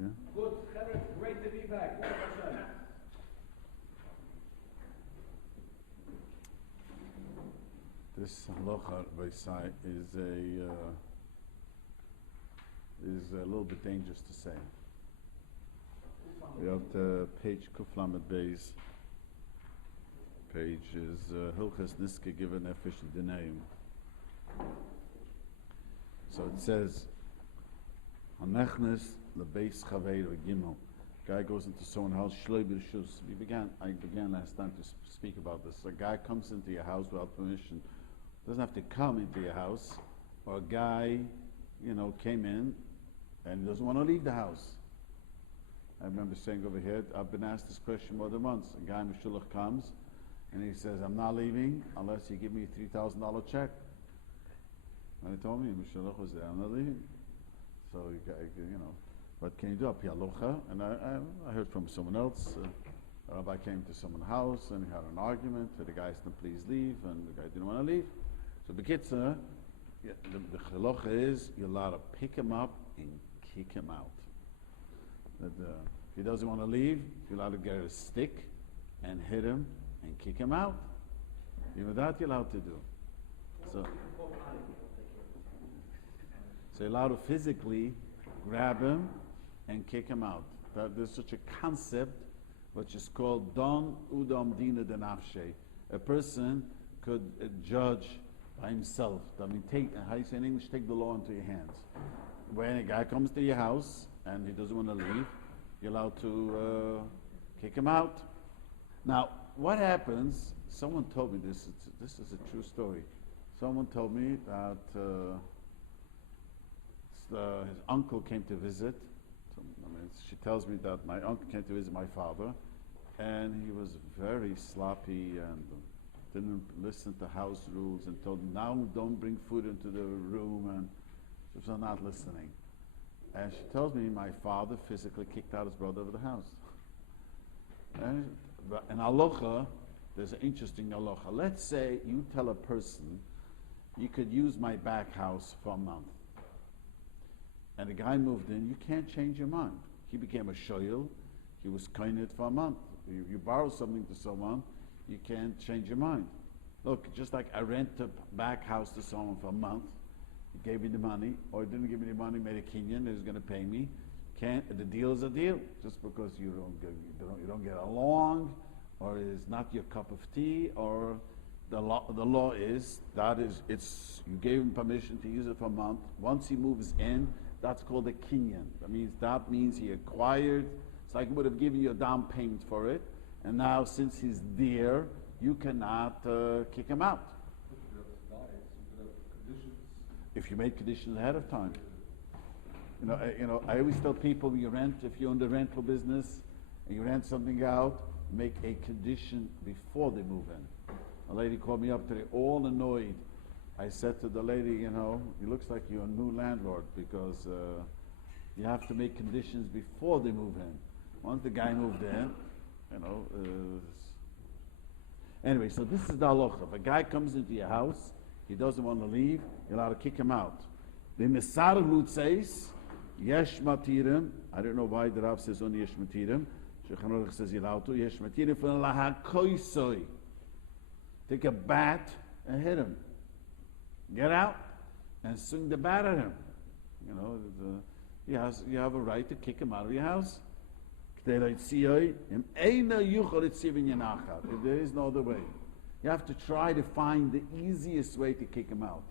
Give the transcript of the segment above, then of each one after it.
Yeah? Good, great to be back. This halacha is a little bit dangerous to say. We have the page Kuflamet Beis. Page is Hilchos Nizkei given Vonefesh Dinayim. So it says, Hanechnes lebeis chaveiro gimel. Guy goes into someone's house. Shloi b'rishus. I began last time to speak about this. A guy comes into your house without permission. Doesn't have to come into your house. Or a guy, came in and doesn't want to leave the house. I remember saying over here, I've been asked this question more than once. A guy Mishulach comes and he says, "I'm not leaving unless you give me a $3,000 check." And he told me Mishulach was there. I'm not leaving. So what can you do? Halacha. And I heard from someone else. A rabbi came to someone's house and he had an argument. So the guy said, "Please leave," and the guy didn't want to leave. So Bekitzer, the halacha is you're allowed to pick him up and kick him out. That if he doesn't want to leave, you're allowed to get a stick and hit him and kick him out. Even that you're allowed to do. So you're allowed to physically grab him and kick him out. There's such a concept which is called Don Udam Dina Denafshe. A person could judge by himself. I mean, how you say in English, take the law into your hands. When a guy comes to your house and he doesn't want to leave, you're allowed to kick him out. Now, what happens, someone told me this, this is a true story. Someone told me that his uncle came to visit. She tells me that my uncle came to visit my father, and he was very sloppy and didn't listen to house rules and told him, "Now don't bring food into the room," and she was not listening. And she tells me my father physically kicked out his brother of the house. And in Halacha, there's an interesting Halacha. Let's say you tell a person, "You could use my back house for a month." And the guy moved in, you can't change your mind. He became a shoyl, he was koined for a month. You borrow something to someone, you can't change your mind. Look, just like I rent a back house to someone for a month, he gave me the money, or he didn't give me the money, made a kinyan, he's going to pay me. The deal is a deal. Just because you don't get along, or it's not your cup of tea, or the law is you gave him permission to use it for a month. Once he moves in, that's called a kinyan. That means he acquired. It's like he would have given you a down payment for it, and now since he's there, you cannot kick him out. If you made conditions ahead of time. I always tell people, if you're in the rental business and you rent something out, make a condition before they move in. A lady called me up today, all annoyed. I said to the lady, it looks like you're a new landlord because you have to make conditions before they move in. Once the guy moved in, anyway, so this is the halacha. If a guy comes into your house, he doesn't want to leave, you're allowed to kick him out. The Misar says, Yesh Matirim. I don't know why the Rav says only Yesh Matirim. Shulchan Aruch says you're allowed to. Yesh Matirim for Lahakoisoi. Take a bat and hit him. Get out and swing the bat at him. You have a right to kick him out of your house. There is no other way. You have to try to find the easiest way to kick him out.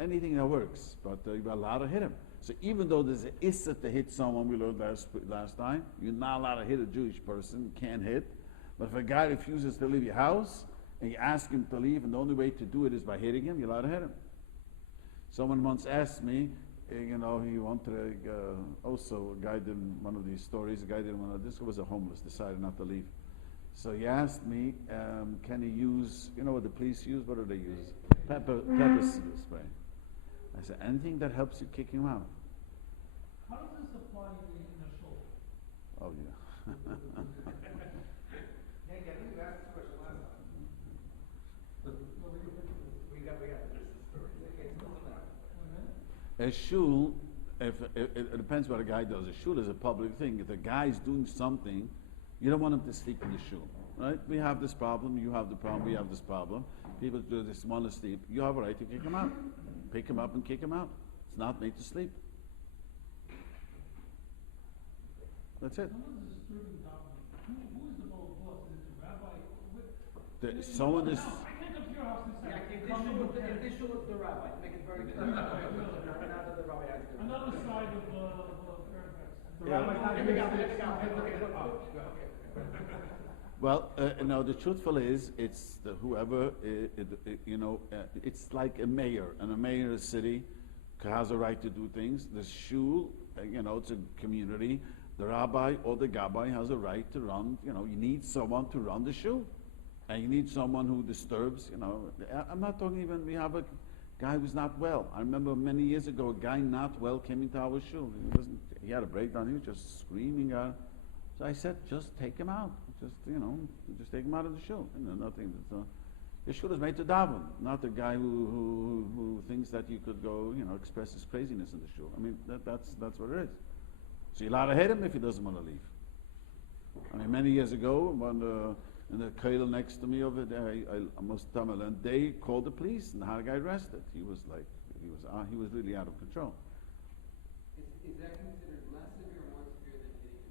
Anything that works, but you're allowed to hit him. So even though there's an issa to hit someone, we learned last time, you're not allowed to hit a Jewish person, you can't hit. But if a guy refuses to leave your house, and you ask him to leave, and the only way to do it is by hitting him, you're allowed to hit him. Someone once asked me, he wanted also a guy did one of these stories, this was a homeless, decided not to leave. So he asked me, can he use, what the police use, what do they use? Pepper spray. I said, anything that helps you kick him out. How does this apply in a shul? Oh yeah. You asked this question last time. We got the story. A shul It depends what a guy does. A shul is a public thing. If the guy's doing something, you don't want him to sleep in the shul, right? We have this problem, you have the problem, we have this problem. People do this, want to sleep. You have a right to kick him out. Pick him up and kick him out. It's not made to sleep. That's it. Someone is disturbing davening. Who is the boss? Is it the rabbi? Someone is. I can't come to your house and say, Yeah, come in with if this shul is the rabbi, to make it very clear. Not that the rabbi has to. another side of Fairfax. The Yeah. rabbi's not giving out. Okay. Well, no. The truthful is, it's whoever. It's like a mayor, and a mayor in a city has a right to do things. The shul, it's a community. The rabbi or the gabbai has a right to run. You need someone to run the shul, and you need someone who disturbs. I'm not talking even. We have a guy who's not well. I remember many years ago, a guy not well came into our shul. He had a breakdown. He was just screaming out. So I said, just take him out. Just take him out of the shul. Nothing. The shul is made to daven, not the guy who thinks that you could go, express his craziness in the shul. I mean, that's what it is. So you're allowed to hit him if he doesn't want to leave. I mean, many years ago, when in the kollel next to me over there, I must tell you, and they called the police and had a guy arrested. He was really out of control. Is that considered less severe or more severe than hitting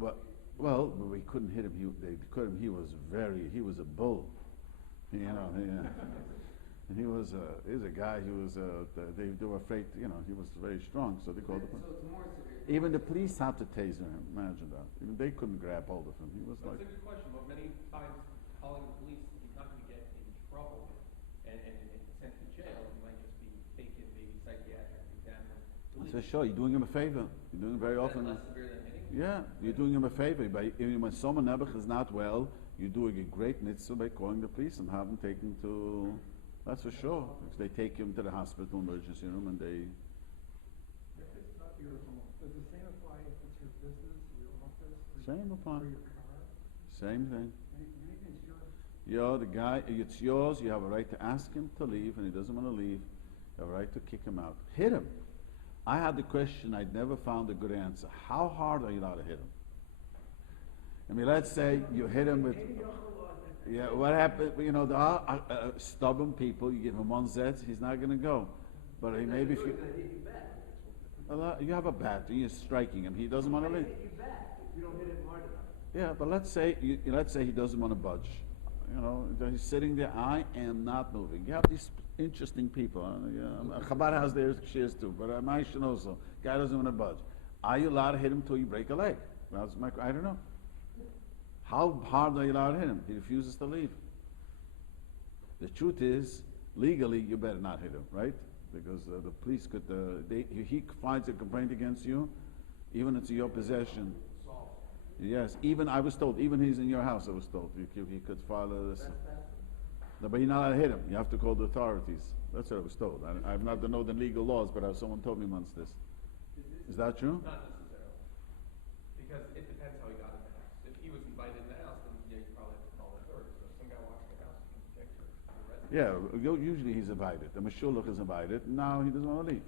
him? Well, we couldn't hit him. He was a bull. And he was a guy who was, they were afraid, he was very strong, so they called the police. So it's more severe. Even the police had to taser him, imagine that. Even they couldn't grab hold of him. He was Well, like... it's a good question, but many times calling the police, he's not going to get in trouble and sent to jail. He might just be taken, maybe psychiatric examined. So sure, you're doing him a favor. You're doing it very often. Less severe than hitting? Yeah, you're doing him a favor. When someone Nebuch is not well, you're doing a great mitzvah by calling the police and have him taken to... That's for sure. Because they take him to the hospital emergency room and they... If it's not your home, does the same apply if it's your business, your office, Same apply. or your car? Same thing. Anything's yours. The guy, it's yours, you have a right to ask him to leave, and he doesn't want to leave, you have a right to kick him out. Hit him. I had the question, I'd never found a good answer. How hard are you allowed to hit him? I mean, let's say you hit him with... Yeah, what happened, there are stubborn people, you give him one zet, he's not going to go. But maybe if you... Well, you have a bat, and you're striking him, he doesn't want to leave. You don't hit it hard enough. Yeah, but let's say he doesn't want to budge. He's sitting there. I am not moving. You have these interesting people. Chabad has their shares too, but my should also. Guy doesn't want to budge. Are you allowed to hit him till you break a leg? I don't know. How hard are you allowed to hit him? He refuses to leave. The truth is, legally, you better not hit him, right? Because the police could. He finds a complaint against you, even it's in your possession. Yes, even I was told, even he's in your house, I was told, he could file this. No, but you're not allowed to hit him. You have to call the authorities. That's what I was told. I've not know the legal laws, but someone told me once this. Is that true? Not necessarily. Because it depends how he got in the house. If he was invited in the house, then you probably have to call the authorities. So if some guy walks in the house, he can protect your residence. Yeah, usually he's invited. The Mashulach is invited. Now he doesn't want to leave.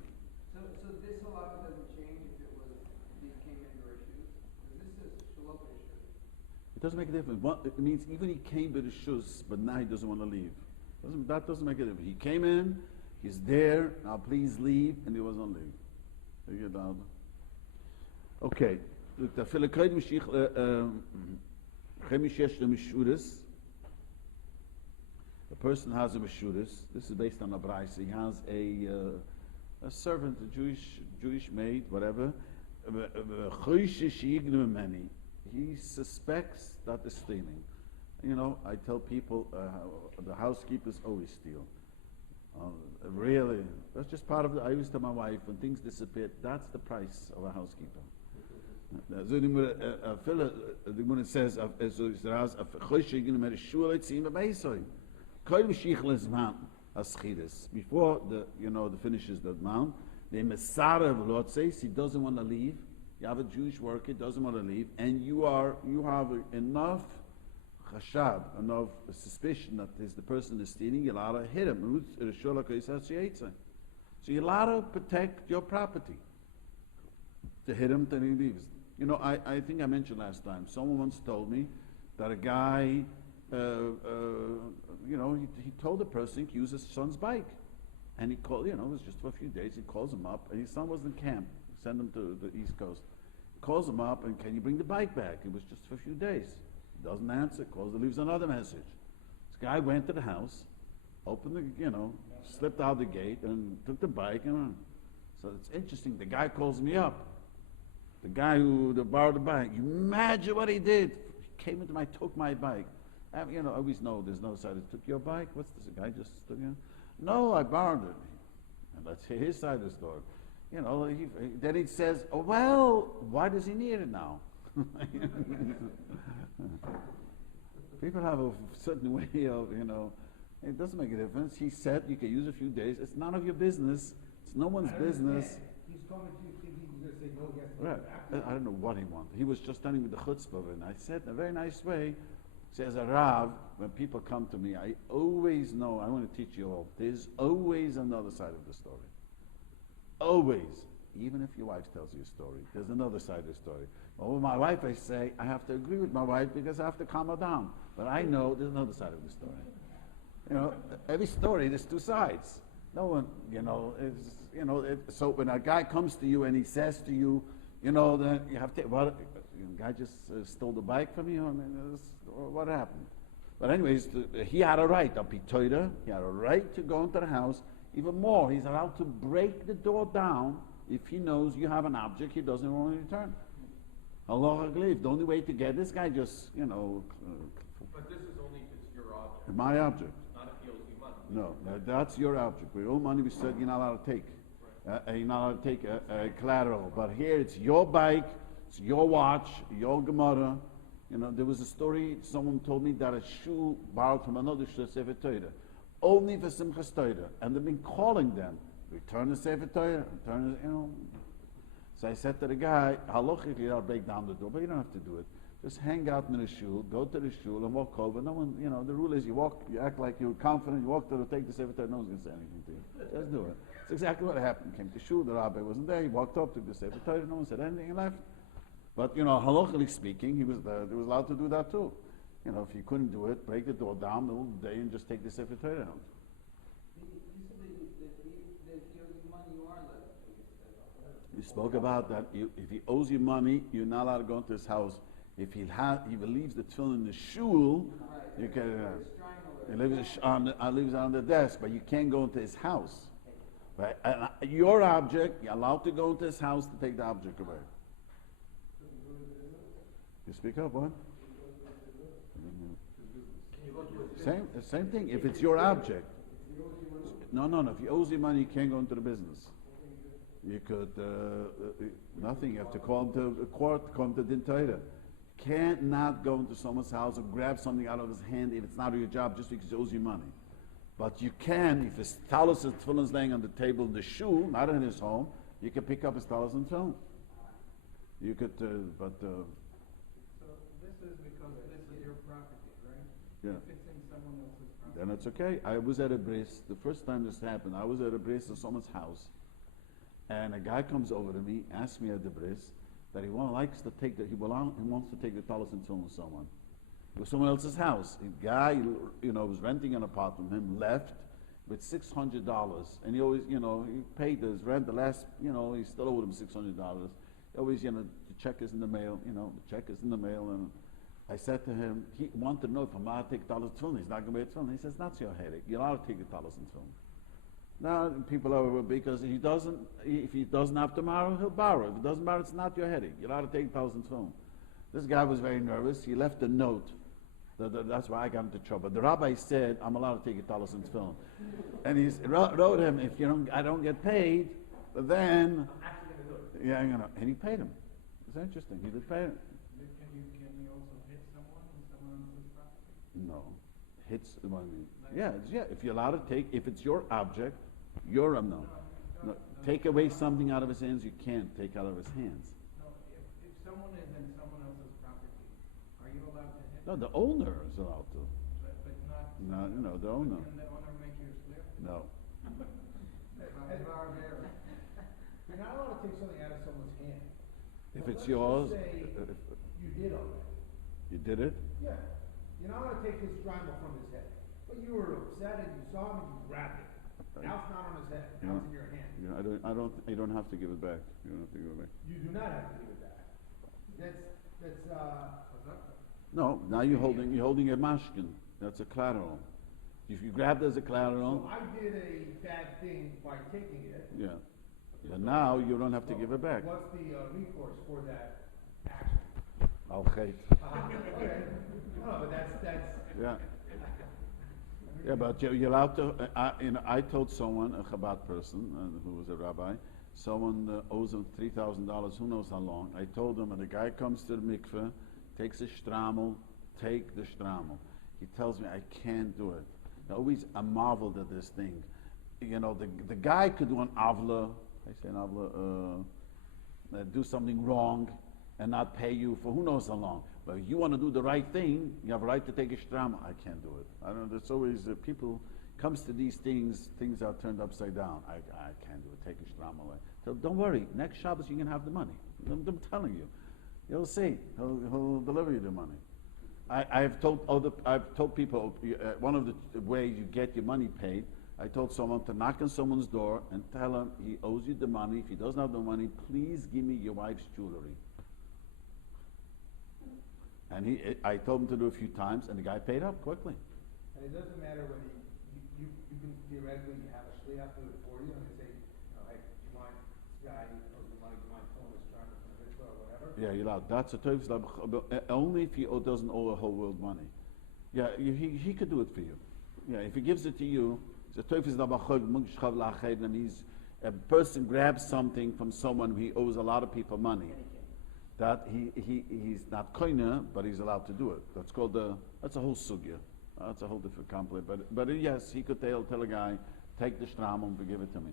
So this halacha doesn't change if he came in your shoes? Because this is shaloka shoes. It doesn't make a difference. It means even he came with his shoes, but now he doesn't want to leave. That doesn't make a difference. He came in, he's there, now please leave, and he wasn't leave. Okay. The person has a mishuris. This is based on a brayse. He has a servant, a Jewish maid, whatever. He suspects that they're stealing. I tell people the housekeepers always steal. Really, that's just part of it. I always tell my wife, when things disappear, that's the price of a housekeeper. So the Gemara says, before the finishes the mount, the Messiah of the Lord says he doesn't want to leave. You have a Jewish worker, doesn't want to leave, and you have enough chashad, enough suspicion that the person is stealing, you're allowed to hit him. So So you're allowed to protect your property. To hit him till he leaves. You know, I think I mentioned last time, someone once told me that a guy, you know, he told a person to use his son's bike. And he called, you know, it was just for a few days, he calls him up, and his son was in camp, send him to the East Coast. Calls him up, and can you bring the bike back? It was just for a few days. Doesn't answer, calls, leaves another message. This guy went to the house, opened the, you know, slipped out the gate, and took the bike, and so it's interesting, the guy calls me up. The guy who borrowed the bike, you imagine what he did. He came into took my bike. You know, I always know there's no side. Took your bike? What's this? The guy just took it? No, I borrowed it. And let's hear his side of the story. You know, then he says, oh, well, why does he need it now? People have a certain way of, you know, it doesn't make a difference. He said you can use it a few days. It's none of your business. It's no one's business. He's coming to you thinking he's going to say no, yes, Right. I don't know what he wanted. He was just telling me the chutzpah, and I said in a very nice way, see, as a Rav, when people come to me, I always know, I want to teach you all, there's always another side of the story. Always. Even if your wife tells you a story, there's another side of the story. Well, with my wife, I say, I have to agree with my wife because I have to calm her down. But I know there's another side of the story. You know, every story, there's two sides. No one, you know, so when a guy comes to you and he says to you, you know, that you have to, what, the guy just stole the bike from you? I mean, what happened? But anyways, he had a right, he had a right to go into the house. Even more, he's allowed to break the door down if he knows you have an object he doesn't want to return. Allah, the only way to get this guy just, you know. But this is only if it's your object. My object. Not if he owes you money. No, that's your object. With all money, we said you're not allowed to take. You're not allowed to take collateral. But here, it's your bike, it's your watch, your Gemara. You know, there was a story, someone told me that a shoe borrowed from another shoe, Sefer Torah, only for Simchas Torah. And they've been calling them, return the Sefer Torah, return the, you know. So I said to the guy, halachically, I'll break down the door, but you don't have to do it. Just hang out in the shul, go to the shul and walk over. No one, you know, the rule is you walk, you act like you're confident, you walk to the, take the Sefer Torah, no one's going to say anything to you. Just do it. It's exactly what happened. Came to shul, the rabbi wasn't there, he walked up, took the Sefer Torah, no one said anything, and left. But, you know, halachically speaking, he was allowed to do that too. You know, if he couldn't do it, break the door down the whole day and just take the Sefer Torah out. You said that if he owes you money, you are allowed to take it. We spoke about that. If he owes you money, you're not allowed to go into his house. If he leaves the tefillin in the shul, you can. He leaves it on the desk, but you can't go into his house. Right? Your object, you're allowed to go into his house to take the object away. You speak up, what? Same thing. If it's your object. No. If he owes you money, you can't go into the business. You could, nothing. You have to call him to court, call him to Din Torah. Can't not go into someone's house or grab something out of his hand if it's not your job just because he owes you money. But you can, if his talis and tefillin is laying on the table in the shul, not in his home, you can pick up his talis and tefillin. You could, So this is because this is your property, right? yeah. If it's in someone else's property. Then it's okay. I was at a bris, the first time this happened, I was at a bris in someone's house, and a guy comes over to me, asks me at the bris, that he wants to take the talis and tefillin with someone. It was someone else's house. A guy, you know, was renting an apartment from him, left with $600, and he always, you know, he paid his rent the last, you know, he still owed him $600. Always, you know, the check is in the mail, you know, the check is in the mail, and I said to him, he wanted to know if I'm allowed to take talis and tefillin. He's not going to be a tefillin. He says, that's your headache. You're allowed to take the talis and tefillin. Now, people are, because if he doesn't have to borrow, he'll borrow. If he doesn't borrow, it's not your headache. You're allowed to take talis and tefillin. This guy was very nervous. He left a note. That's why I got into trouble. The rabbi said, I'm allowed to take a talis and tefillin. And he wrote him, if I don't get paid, then, yeah, you know, and he paid him. It's interesting. He did pay him. Can you also hit someone in someone else's property? No. Hits, what I mean. Yeah, if you're allowed to take, if it's your object, you're a no. Take away something out of his hands, you can't take out of his hands. No, if someone is in someone else's property, are you allowed to hit No, them? the owner is allowed to. But not. No, the owner. Can the owner make you a slip? No. How You're not allowed to take something out of someone's hand. If But it's let's yours, just say you did already. you did it? Yeah. You're not allowed to take his triangle from his head. But you were upset and you saw him and you grabbed it. Now it's not on his head. Now it's in your hand. You know, you don't have to give it back. You don't have to give it back. You do not have to give it back. That's No, now you're holding a mashkin. That's a collateral. If you grabbed as a collateral, So I did a bad thing by taking it. yeah. And now you don't have to give it back. What's the recourse for that action? Al khayt. Okay. No, but that's. Yeah. Yeah, but you're allowed to. I told someone, a Chabad person who was a rabbi, someone owes him $3,000. Who knows how long? I told him, and the guy comes to the mikveh, takes a shtramel, take the shtramel. He tells me I can't do it. I always marveled at this thing. You know, the guy could do an avla. I say an avla, do something wrong, and not pay you for who knows how long. But if you want to do the right thing, you have a right to take a shtram. I can't do it. I don't know. There's always people comes to these things are turned upside down. I can't do it. Take a shtram away. So don't worry. Next Shabbos you can have the money. I'm telling you. You'll see. He'll deliver you the money. I've told people one of the ways you get your money paid. I told someone to knock on someone's door and tell him he owes you the money. If he doesn't have the money, please give me your wife's jewelry. And I told him to do it a few times, and the guy paid up quickly. And it doesn't matter whether you can theoretically have a shliach do it for you, and they say, hey, do you mind, this guy owes me money, do you mind pulling this triangle from the mitzvah or whatever? Yeah, you're allowed. That's a teufel, only if he doesn't owe a whole world money. Yeah, he could do it for you. Yeah, if he gives it to you, a person grabs something from someone who he owes a lot of people money. That he's not koine, but he's allowed to do it. That's called that's a whole sugya. That's a whole different conflict. But yes, he could tell a guy, take the shtram and give it to me.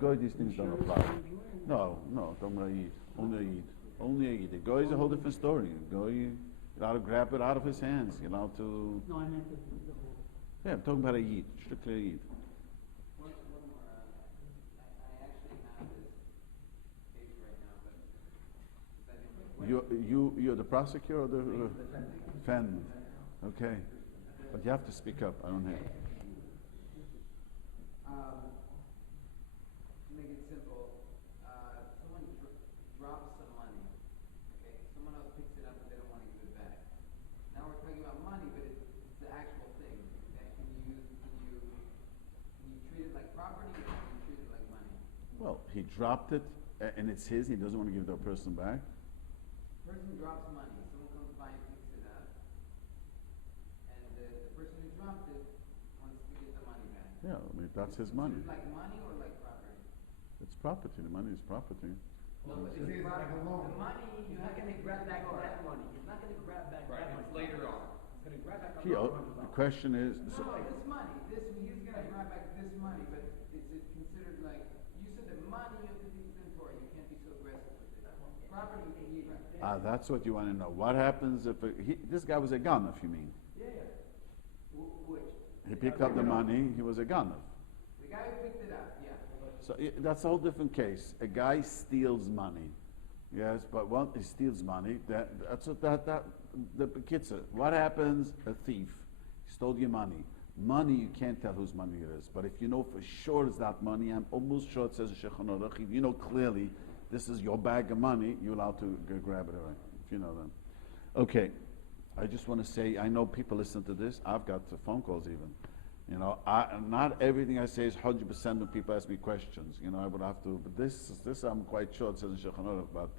Goy, these things don't apply. No, don't eat. Only a Yid. The Goy is a whole different story. Goy, you're allowed to grab it out of his hands. You're allowed to. No, I meant the whole. Yeah, I'm talking about a Yid, strictly a Yid. One more, I actually have this case right now, but You're the prosecutor or the defendant? Okay, but you have to speak up. I don't hear. To make it simple, someone drops some money, okay? Someone else picks it up but they don't want to give it back. Now we're talking about money, but it's the actual thing. Okay? Can you treat it like property or can you treat it like money? Well, he dropped it, and it's his. He doesn't want to give the person back. Person drops money. Someone comes by and picks it up, and the person who dropped it wants to get the money back. Yeah, I mean that's his money. Is it like money or like property? It's property. The money is property. No, but It is like a loan. the money He's not going to grab back that money. He's not going to grab back Right, that it's money. later on. He's going to grab back The question is, No, this money. He's gonna grab back this money, but is it considered like you said the money you have to be inventory? You can't be so aggressive with it. Property, you can that's what you want to know. What happens if this guy was a gun? If you mean Yeah. Which? he picked up the money, he was a gun. The guy who picked it up, yeah. So that's a whole different case. A guy steals money, yes, but once he steals money, the kitzur. What happens? A thief stole your money. Money, you can't tell whose money it is. But if you know for sure it's that money, I'm almost sure it says Shiurim. If you know clearly this is your bag of money, you're allowed to grab it away. If you know them. Okay, I just want to say, I know people listen to this. I've got phone calls even. You know, not everything I say is 100% when people ask me questions. You know, I would have to, but this I'm quite sure it says in Shiurim. But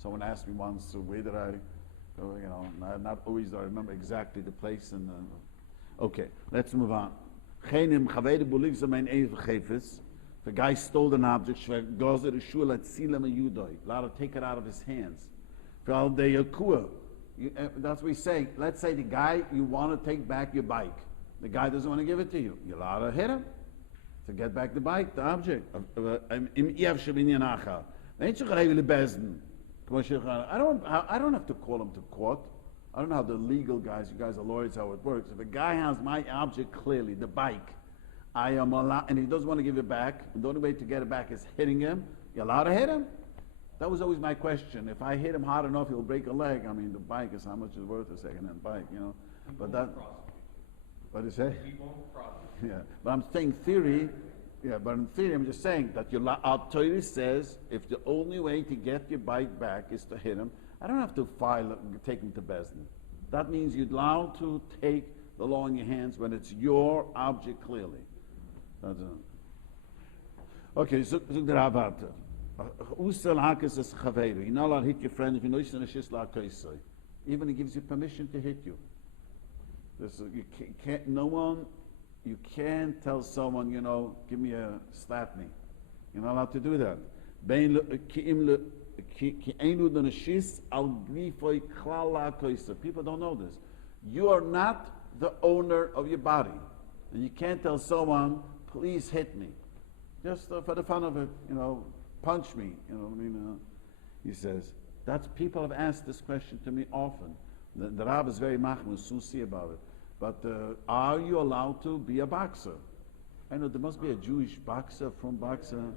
someone asked me once, where did I, you know, not always do I remember exactly the place. And okay, let's move on. The guy stole an object. Allowed to take it out of his hands. That's what we say. Let's say the guy, you want to take back your bike. The guy doesn't want to give it to you. You're allowed to hit him to get back the bike, the object. I don't have to call him to court. I don't know how the legal guys, you guys are lawyers, how it works. If a guy has my object clearly, the bike, I am allowed, and he doesn't want to give it back, and the only way to get it back is hitting him, you're allowed to hit him? That was always my question. If I hit him hard enough, he'll break a leg. I mean, the bike is how much is worth a second-hand bike, you know? But that, what is it? He won't prosecute. Yeah, but I'm saying theory. Yeah, but in theory, I'm just saying that our Torah says if the only way to get your bike back is to hit him, I don't have to take him to Bezdin. That means you're allowed to take the law in your hands when it's your object clearly. That's okay, so the Rabata. You're not allowed to hit your friend if you know he's in a shisla kaisai. Even he gives you permission to hit you. You can't. No one. You can't tell someone, you know, give me a slap me. You're not allowed to do that. People don't know this. You are not the owner of your body. And you can't tell someone, please hit me. Just for the fun of it, you know, punch me. You know what I mean? He says, people have asked this question to me often. The Rabbi is very machmir, susi about it. But are you allowed to be a boxer? I know there must be a Jewish boxer from boxer.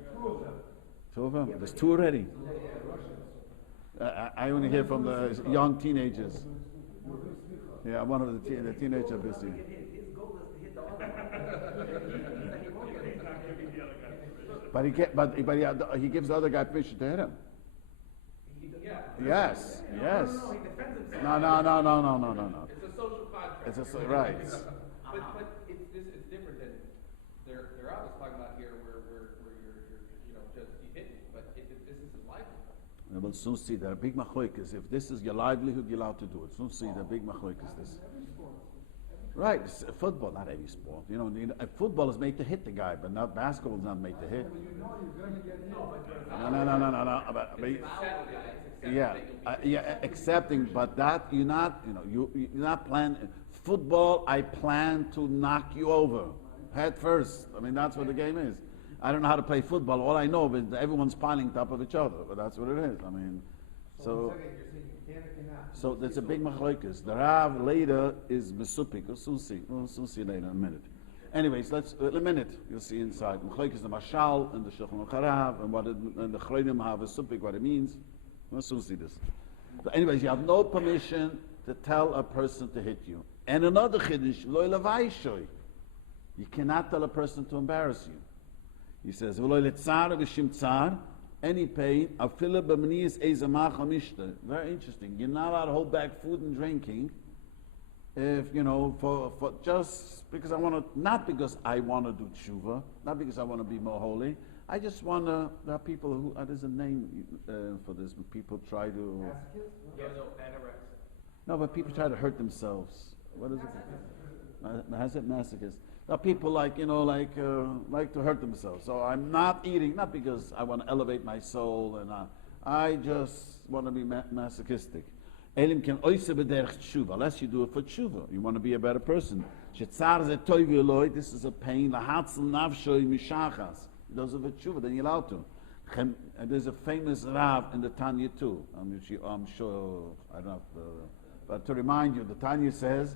Two of them? There's two already. I only hear from the young teenagers. Yeah, one of the teenager busy. His goal is to hit the other one. He won't get it. But he gives the other guy permission to hit him. Yes. No, he defends himself. No. It's a social contract. Right. But it's different than there I was talking about here where you're you know just you hit me, but this is his livelihood. We'll soon see that a big machlokes. If this is your livelihood, you're allowed to do it. Soon see the big machlokes is this. Right, football, not every sport. You know, football is made to hit the guy, but not basketball is not made to hit. You know you're going to get hit. No. Accepting, but that you're not. You know, you're not planning. Football, I plan to knock you over, head first. I mean, that's what the game is. I don't know how to play football. All I know is that everyone's piling top of each other, but that's what it is. I mean, so. So there's a big machlokes. The Rav later is mesupik. We'll soon see later in a minute. Anyways, in a minute you'll see inside. Machlokes the mashal and the Shulchan Aruch and the Chronim have a supik what it means. We'll soon see this. But anyways, you have no permission to tell a person to hit you. And another chiddush, lo levaishoy. You cannot tell a person to embarrass you. He says, v'lo letzar v'shim tzar. Any pain, very interesting. You're not allowed to hold back food and drinking if, you know, for just because I want to, not because I want to do tshuva, not because I want to be more holy. I just want to, there are people who, there's a name for this, when people try to. Anorexia. No, but people try to hurt themselves. What is it? Masochist. Now people like to hurt themselves. So I'm not eating, not because I want to elevate my soul, and I just want to be masochistic. Elim can oise b'derech tshuva, unless you do it for tshuva. You want to be a better person. Shetzar ze toiv eloi, this is a pain. Lahatzel nafshoi mishachas. He does it for tshuva, then you're allowed to. And there's a famous Rav in the Tanya too. I'm sure, I don't know, but to remind you, the Tanya says,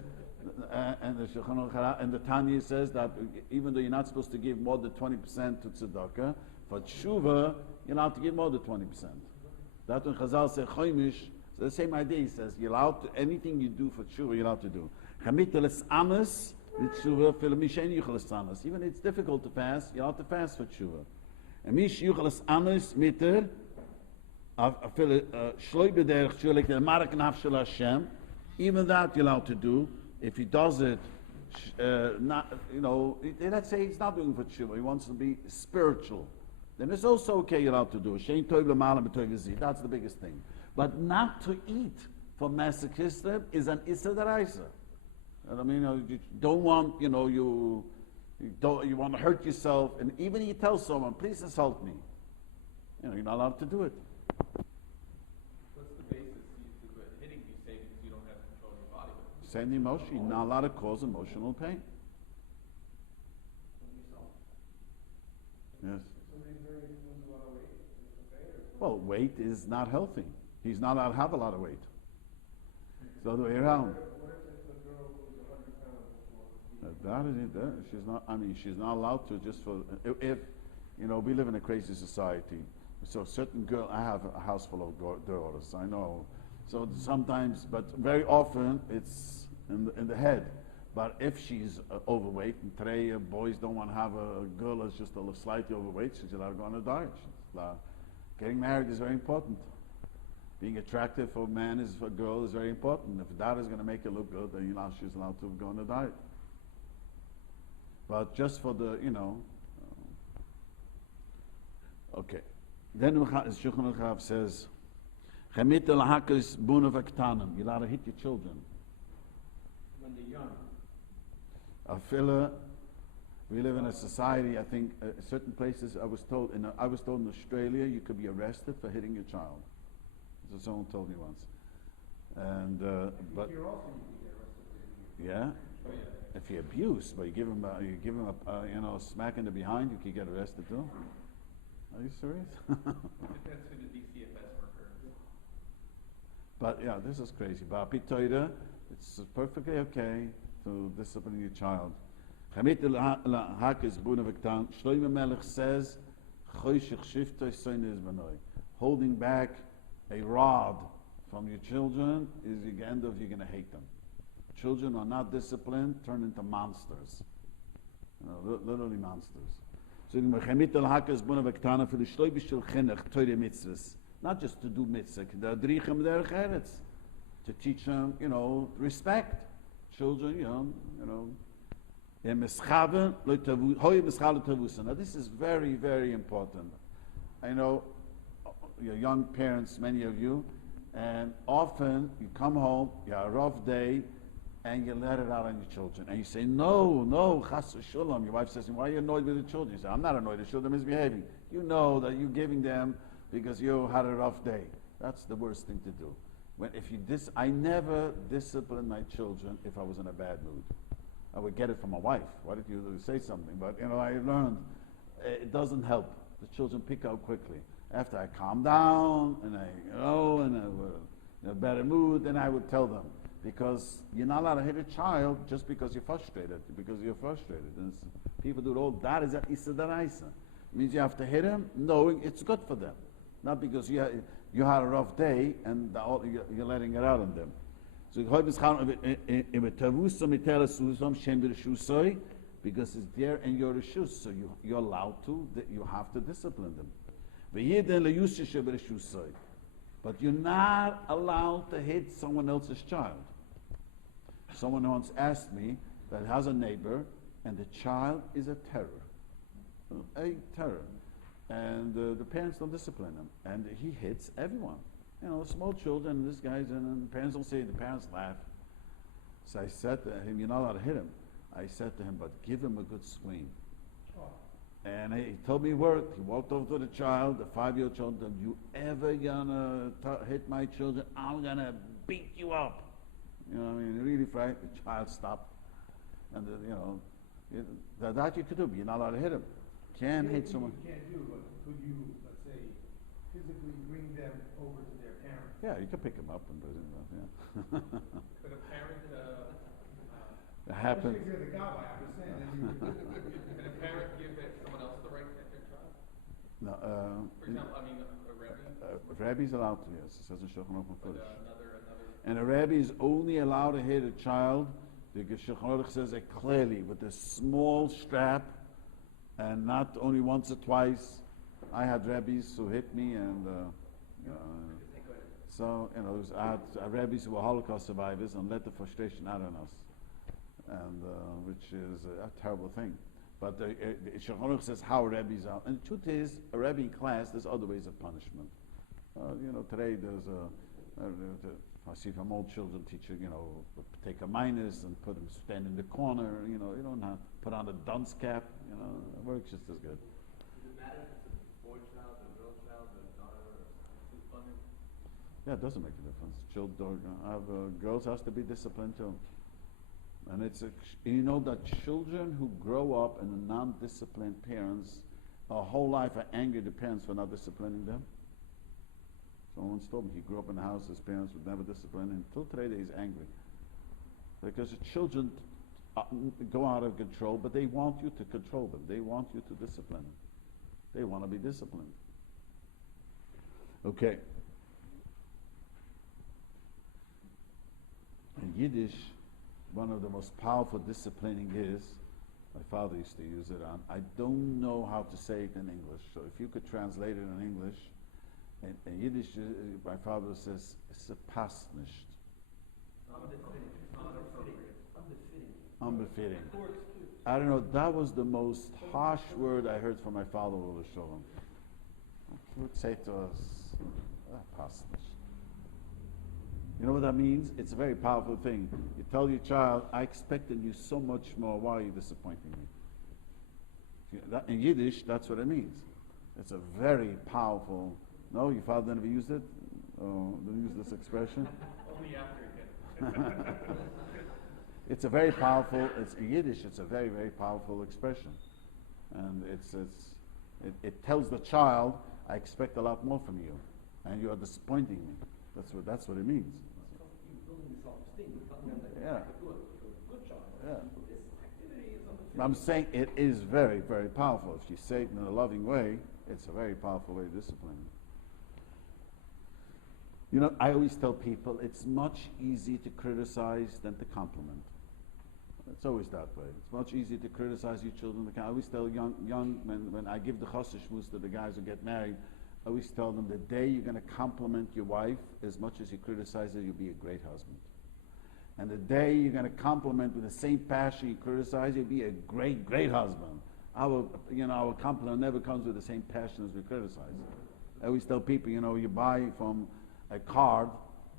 and the Tanya says that even though you're not supposed to give more than 20% to tzedakah, for tshuva, you're allowed to give more than 20%. That's when Chazal says choimish. So the same idea. He says you're allowed to, anything you do for tshuva, you're allowed to do. Even if it's difficult to fast, you're allowed to fast for tshuva. And mish yuchlas amis mitter shloi b'derech tshuva like the marak nafshel Hashem. Even that you're allowed to do. If he does it, not, you know, let's say he's not doing it for tshuva, he wants to be spiritual, then it's also okay, you're allowed to do it. That's the biggest thing. But not to eat for masochism is an issa daraisa. I mean, you don't want, you want to hurt yourself, and even if you tell someone, please insult me, you're not allowed to do it. Same emotion, you're not allowed to cause emotional pain. Yes. Well, weight is not healthy. He's not allowed to have a lot of weight. the other way around. What if it's a girl who's 100 pounds before? That is it. She's not. I mean, she's not allowed to just for if we live in a crazy society. So certain girl, I have a house full of daughters. I know. So sometimes, but very often it's in the head. But if she's overweight, and today boys don't want to have a girl that's just a little slightly overweight, she's allowed to go on a diet. Getting married is very important. Being attractive for a man is for a girl is very important. If that is going to make her look good, then she's allowed to go on a diet. But just for the okay. Then Shulchan Aruch says, "Chamit el-hakos buna v'ktanim." You're allowed to hit your children. When they're young. A filler. We live in a society. I think certain places. I was told in Australia you could be arrested for hitting your child. So someone told me once. And but Here also you can get arrested for hitting your yeah, if you abuse, but you give him a smack in the behind, you could get arrested too. Are you serious? Depends who the DCFS worker is. But yeah, this is crazy. But Torah, it's perfectly okay to discipline your child. Chamit el-hakos buna v'ktanim. Shlomo Melech says, "Choshech shifto soines b'noi." Holding back a rod from your children is the end of you're going to hate them. Children are not disciplined, turn into monsters. Literally monsters. So chamit el-hakos buna v'ktanim for the shloibish shel chinuch Torah mitzvahs. Not just to do mitzvah, to teach them, respect. Children, now this is very, very important. I know you're young parents, many of you, and often you come home, you have a rough day, and you let it out on your children. And you say, no, chas v'sholom. Your wife says, why are you annoyed with the children? You say, I'm not annoyed, the children are misbehaving. You know that you're giving them because you had a rough day. That's the worst thing to do. I never discipline my children if I was in a bad mood. I would get it from my wife. Why did you say something? But I learned it doesn't help. The children pick up quickly. After I calm down and and I were in a better mood, then I would tell them. Because you're not allowed to hit a child just because you're frustrated. And people do it all. That is at Issa Daraisa. It means you have to hit them knowing it's good for them. Not because you had a rough day and you're letting it out on them. So because it's there in your reshus, so you're allowed to, you have to discipline them. But you're not allowed to hit someone else's child. Someone once asked me that has a neighbor and the child is a terror. And the parents don't discipline him, and he hits everyone. Small children, this guy's, and the parents don't say it, the parents laugh. So I said to him, you're not allowed to hit him. I said to him, but give him a good swing. And he told me it worked. He walked over to the child, the 5-year-old child, said, you ever gonna hit my children, I'm gonna beat you up. Really frightened. The child stopped. And that you could do, but you're not allowed to hit him. Can't hit someone. You can't do, but could you, let's say, physically bring them over to their parents? Yeah, you can pick them up and bring them up, yeah. Could a parent, It happened. Especially if you're the guy, I'm just saying. could a parent give someone else the right to hit their child? No, For example, a Rebbe? Rabbi's allowed to, yes. It says in Shulchan Aruch But Mefurish. another. And a Rabbi is only allowed to hit a child because Shulchan Aruch says it clearly with a small strap and not only once or twice. I had rabbis who hit me, and I had rabbis who were Holocaust survivors and let the frustration out on us, and which is a terrible thing. But Shulchan Aruch says how rabbis are, and the truth is, a rabbi in class, there's other ways of punishment. Today there's I see from old children teacher, take a minus and put them stand in the corner. You don't have to put on a dunce cap. It works just as good. Does it matter if it's a boy child, a girl child, a daughter, or who's funding? Yeah, it doesn't make a difference. Girls has to be disciplined too. And that children who grow up in non-disciplined parents, a whole life are angry at the parents for not disciplining them. So once told me he grew up in a house his parents would never discipline him. Till today he's angry. Because the children go out of control, but they want you to control them. They want you to discipline them. They want to be disciplined. Okay. In Yiddish, one of the most powerful disciplining is, my father used to use it on, I don't know how to say it in English, so if you could translate it in English, in Yiddish, my father says, it's a past nicht. Unbefitting. I don't know, that was the most harsh word I heard from my father, Shalom. He would say to us, past nicht. You know what that means? It's a very powerful thing. You tell your child, I expected you so much more, why are you disappointing me? In Yiddish, that's what it means. It's a very powerful, no, your father never used it? Didn't use this expression? Only after he did. It's a very powerful, in Yiddish, it's a very, very powerful expression. And it tells the child, I expect a lot more from you, and you are disappointing me. That's what it means. Yeah. Yeah. I'm saying it is very, very powerful. If you say it in a loving way, it's a very powerful way to discipline. You know, I always tell people it's much easier to criticize than to compliment. It's always that way. It's much easier to criticize your children. I always tell young men, when I give the Choshen to the guys who get married, I always tell them the day you're going to compliment your wife as much as you criticize her, you'll be a great husband. And the day you're going to compliment with the same passion you criticize, you'll be a great, great husband. Our compliment never comes with the same passion as we criticize. I always tell people, you buy from a card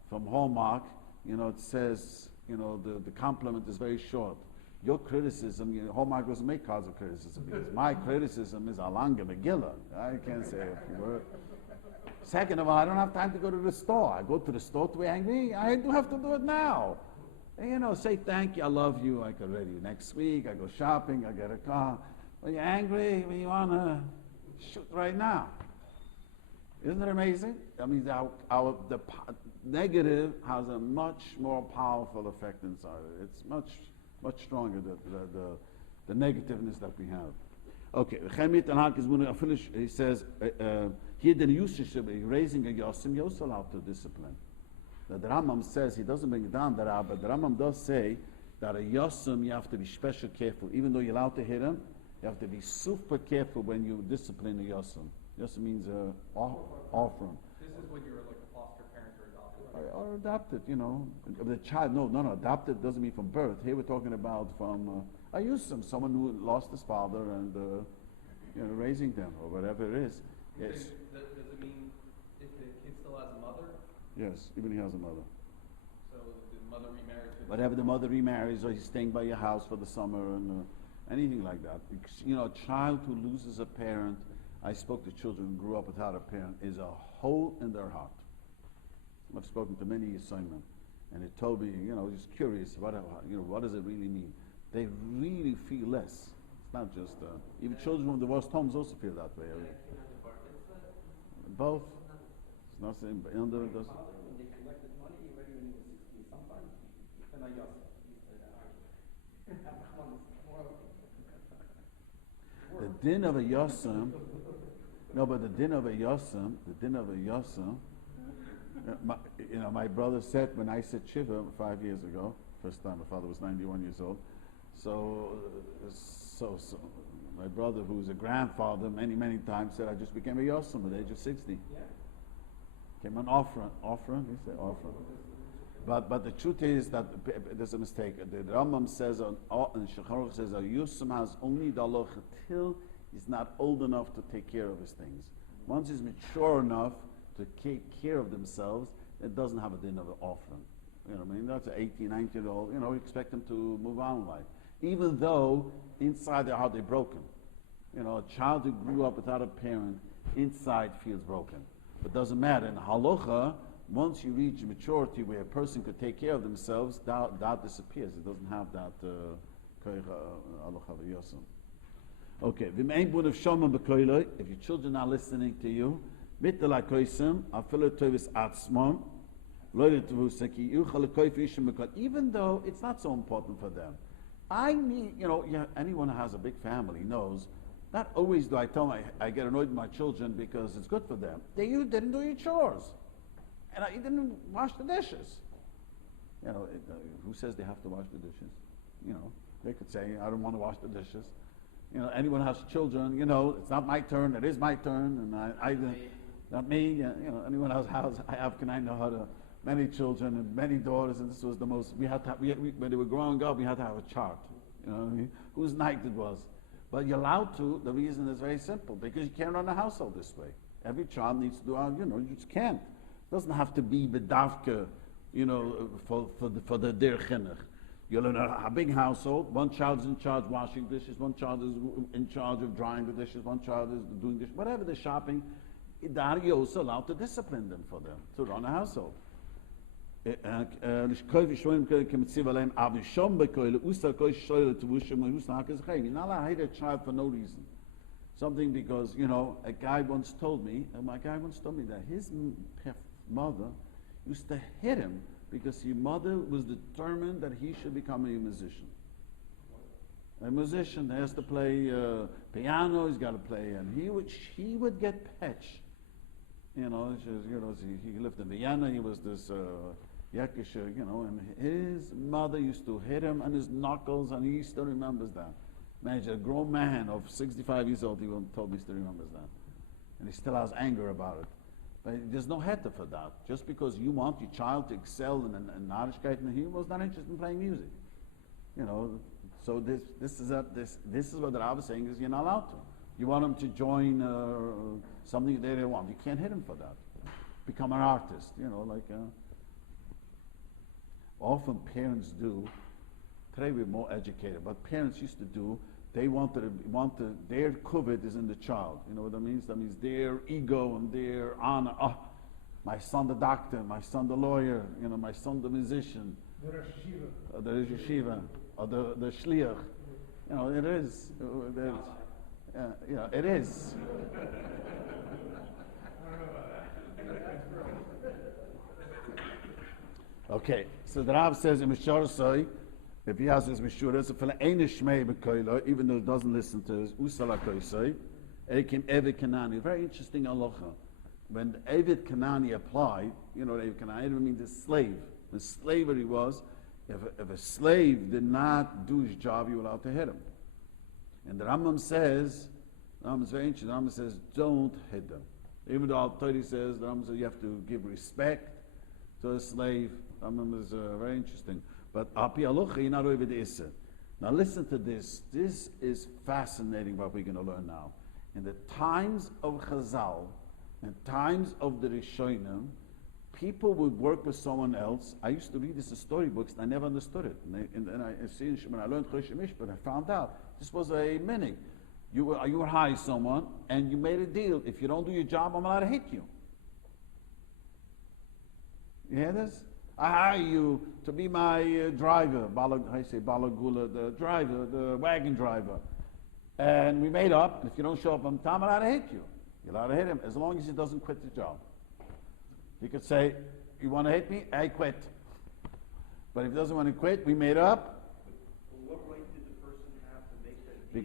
from Hallmark, it says, the compliment is very short. Your criticism, Hallmark doesn't make cards of criticism, because my criticism is Alanga Megillah. I can't say a few words. Second of all, I don't have time to go to the store. I go to the store to be angry. I do have to do it now. And, say thank you, I love you, I could ready you next week, I go shopping, I get a car. When you're angry, when you want to shoot right now. Isn't it amazing? I mean, the negative has a much more powerful effect inside it. It's much stronger, the negativeness that we have. Okay, he says, here the usage of raising a yosim, you're also allowed to discipline. Now, the Rambam says, he doesn't bring it down there, but the Rambam does say that a yosim, you have to be special careful. Even though you're allowed to hit him, you have to be super careful when you discipline a yosim. Yosim means offering. This is when you're like a foster parent or adopted. Or adopted, The child, no, adopted doesn't mean from birth. Here we're talking about from a yosim, someone who lost his father and raising them or whatever it is. Yes. Does it mean if the kid still has a mother? Yes, even he has a mother. So the mother remarries. Whatever the mother remarries, or he's staying by your house for the summer, and anything like that. A child who loses a parent, I spoke to children who grew up without a parent, is a hole in their heart. I've spoken to many Yisraelim, and it told me, just curious, what does it really mean? They really feel less. It's not just, even children from divorced homes also feel that way. Both. It's not saying, but under it does. When they collected money, already when he was 16, sometimes, and I just, the din of a yosem, the din of a yosem, my brother said, when I said Shiva 5 years ago, first time my father was 91 years old, so my brother, who's a grandfather many times, said, I just became a yosem at the age of 60. Yeah. Came an offering, he said offering. But the truth is that there's a mistake. The Rambam says, and Shulchan says, a yosem has only the halacha till he's not old enough to take care of his things. Once he's mature enough to take care of themselves, it doesn't have a din of an offering. That's an 18, 19-year-old, we expect them to move on in life. Even though inside their heart they're broken. A child who grew up without a parent, inside feels broken. But it doesn't matter. In Halacha, once you reach maturity where a person could take care of themselves, that disappears. It doesn't have that Halacha v'yosem. Okay, if your children are listening to you, mit der Lakoisem, afile Tevis Atzmon, Leute Tevusaki, Yuchal Koifishim, even though it's not so important for them. I need, anyone who has a big family knows, not always do I tell them I get annoyed with my children because it's good for them. You didn't do your chores. And you didn't wash the dishes. Who says they have to wash the dishes? They could say, I don't want to wash the dishes. Anyone who has children, it's not my turn, it is my turn, and not me. Anyone else has, can I know how to, many children and many daughters, and this was the most, we had to have, when they were growing up, we had to have a chart, whose night it was. But you're allowed to, the reason is very simple, because you can't run a household this way. Every child needs to do, you just can't. It doesn't have to be bedavke, for the der chinuch. You'll learn a big household, one child is in charge of washing dishes, one child is in charge of drying the dishes, one child is doing dishes, whatever they're shopping, you're also allowed to discipline them for them, to run a household. Now I hate a child for no reason. Something because, a guy once told me that his mother used to hit him because his mother was determined that he should become a musician. A musician has to play piano, he's got to play, and he would get petch. He lived in Vienna, he was this Yakisha, and his mother used to hit him on his knuckles, and he still remembers that. Imagine a grown man of 65 years old, he told me he still remembers that. And he still has anger about it. But there's no heter for that. Just because you want your child to excel in Narishkeit, and he was not interested in playing music. So this is what the Rabbi is saying is you're not allowed to. You want him to join something they don't want. You can't hit him for that. Become an artist, often parents do. Today we're more educated, but parents used to do. They their kuvit is in the child. You know what that means? That means their ego and their honor. Oh, my son the doctor, my son the lawyer, my son the musician. The yeshiva, or the shliach. It is. It is. Okay, so the Rav says in Mishorasoi, if he has his Mishuras, even though he doesn't listen to his Usalakoisoi, Ekim Evid Kanani, very interesting halacha. When Evid Kanani applied, what Evid Kanani means a slave. The slavery was, if a slave did not do his job, you were allowed to hit him. And the Rambam says, the Rambam is very interesting, the Rambam says, don't hit them. Even though Al-Tari says, the Rambam says you have to give respect to a slave. The Rambam is very interesting. But Api Alocha, you're not over the Issa. Now listen to this. This is fascinating what we're going to learn now. In the times of Chazal, and times of the Rishonim, people would work with someone else. I used to read this in storybooks, and I never understood it. And I see when I learned Choshen Mishpat, I found out this was a minig. You were hiring someone, and you made a deal. If you don't do your job, I'm allowed to hit you. You hear this? I hire you to be my driver, Balagula, the driver, the wagon driver. And we made up, and if you don't show up on time, I'm allowed to hit you. You're allowed to hit him, as long as he doesn't quit the job. He could say, you want to hit me? I quit. But if he doesn't want to quit, we made up. Well, what right did the person have to make that deal?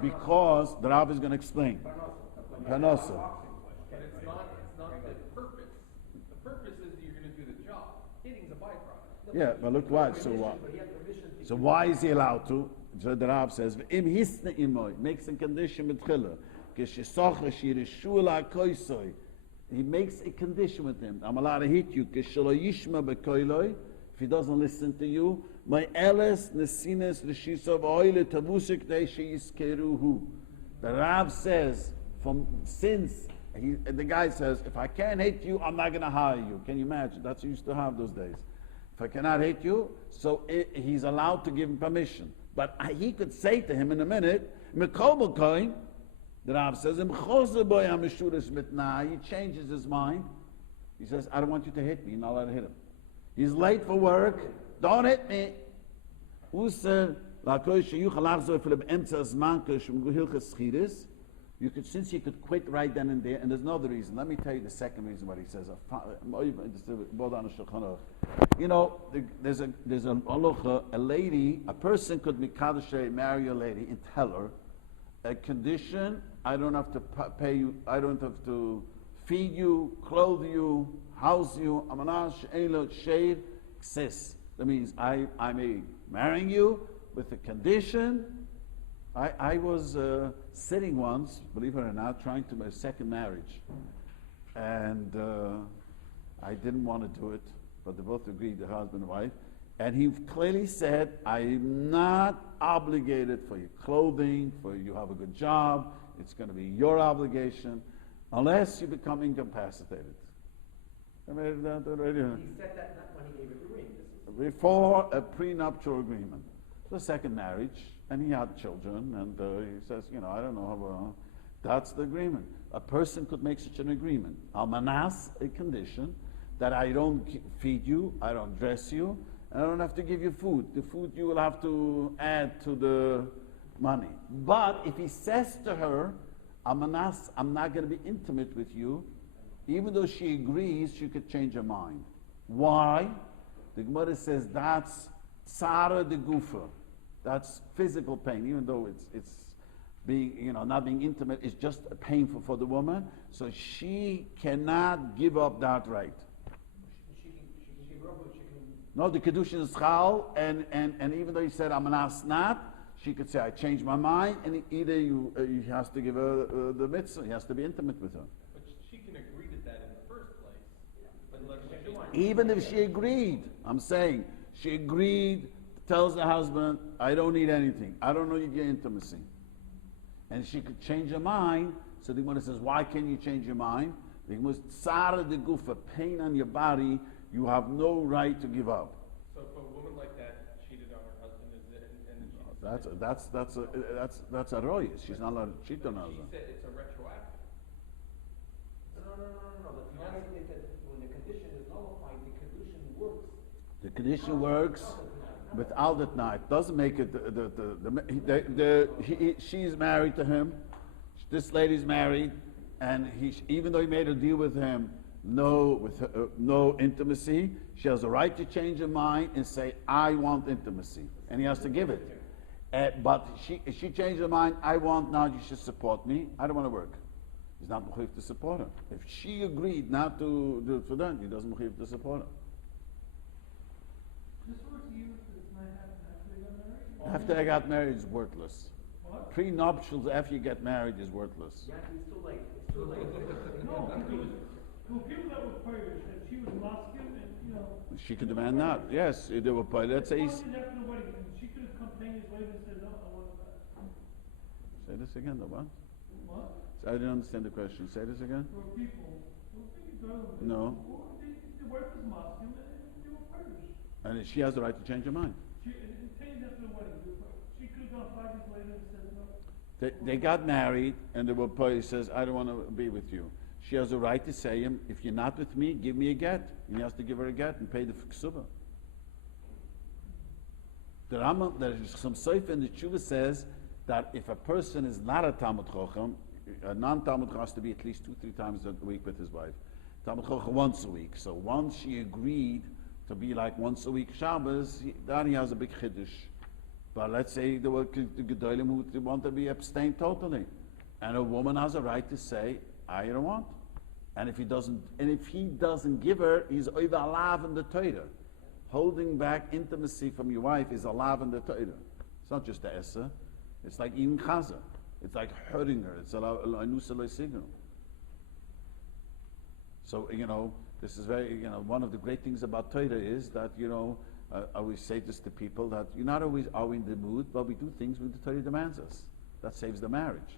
Because the Rabbi is going to explain. Panosa. But it's not the purpose. The purpose is that you're going to do the job. Hitting's a byproduct. Yeah, but look why. So why is he allowed to? So the Rav says, makes a condition with chila. He makes a condition with him. I'm allowed to hit you. If he doesn't listen to you, my eles nesines reshisa v'oile tavusik deishiyiskeruhu. The Rav says, the guy says, if I can't hit you, I'm not going to hire you. Can you imagine? That's what you used to have those days. If I cannot hit you, so he's allowed to give him permission. But he could say to him in a minute, Mekobel Koin, the Rav says, he changes his mind. He says, I don't want you to hit me. You're not allowed to hit him. He's late for work. Don't hit me. You You could, since you could quit right then and there, and there's another reason. Let me tell you the second reason what he says. You know, there's a halacha, a lady, a person could marry a lady and tell her, a condition, I don't have to pay you, I don't have to feed you, clothe you, house you, shade, exists. That means I'm marrying you with a condition. I was sitting once, believe it or not, trying to my second marriage. And I didn't want to do it, but they both agreed, the husband and wife. And he clearly said, I'm not obligated for your clothing, for you have a good job. It's going to be your obligation, unless you become incapacitated. I made that already. He said that not when he gave it the ring. Before a prenuptial agreement. The second marriage, and he had children, and he says, I don't know how, that's the agreement. A person could make such an agreement. Almanas, a condition, that I don't feed you, I don't dress you, and I don't have to give you food. The food you will have to add to the money. But if he says to her, Almanas, I'm not going to be intimate with you, even though she agrees, she could change her mind. Why? The Gemara says that's tzara de gufa. That's physical pain, even though it's being, not being intimate, it's just painful for the woman. So she cannot give up that right. She can give up, but she can. No, the kedushin is chal, and even though he said I'm an asnat, she could say I changed my mind, and either he has to give her the mitzvah, he has to be intimate with her. But she can agree to that in the first place. But Even if she agreed, I'm saying she agreed, tells the husband, I don't need anything, I don't need your intimacy. And she could change her mind. So the Gemara says, why can you change your mind? The Gemara says, tzara de gufa, pain on your body, you have no right to give up. So if a woman like that cheated on her husband, That's a roy. She's not allowed to cheat on her she husband. said it's a retroactive. No. But the point is that when the condition is nullified, the condition works. The condition works without it now. It doesn't make it she's married to him. This lady's married, and even though he made a deal with him, no intimacy, she has a right to change her mind and say, I want intimacy, and he has to give it. But she changed her mind. I want now. You should support me. I don't want to work. He's not mechuyev to support her. If she agreed not to do it for them, he doesn't mechuyev to support her. This works for you, it's not after After I got married, it's worthless. What? Prenuptials after you get married is worthless. Yeah, it's too late. It's too late. No, because there were people that were Polish, and she was Moscow, and She could demand that. Yes, they were. Let's say. After the wedding, she could have come 10 years later and said, no, I want it back. Say this again. The what? What? I didn't understand the question. Say this again. There were people, No. The wife was Moscow, and they were Polish. And she has the right to change her mind. And 10 years after the wedding, she could have gone 5 years later and said, no. They got married, and the Rabbi says, I don't want to be with you. She has a right to say him, if you're not with me, give me a get. And he has to give her a get and pay the ksuba. The Rambam, there's some seif in the Tshuva says that if a person is not a Talmud Chochem, a non-Talmud Chochem has to be at least 2-3 times a week with his wife. Talmud Chochem once a week. So once she agreed to be like once a week Shabbos, then he has a big chiddush. But let's say there were Gedolim who want to be abstained totally. And a woman has a right to say, I don't want. And if he doesn't give her, he's over alav in the Torah. Holding back intimacy from your wife is alav in the Torah. It's not just the Essa. It's like eating chaza. It's like hurting her. It's anusa le'signu. So, this is very, one of the great things about Torah is that, I always say this to people, that you're not always are we in the mood, but we do things when the Torah demands us. That saves the marriage.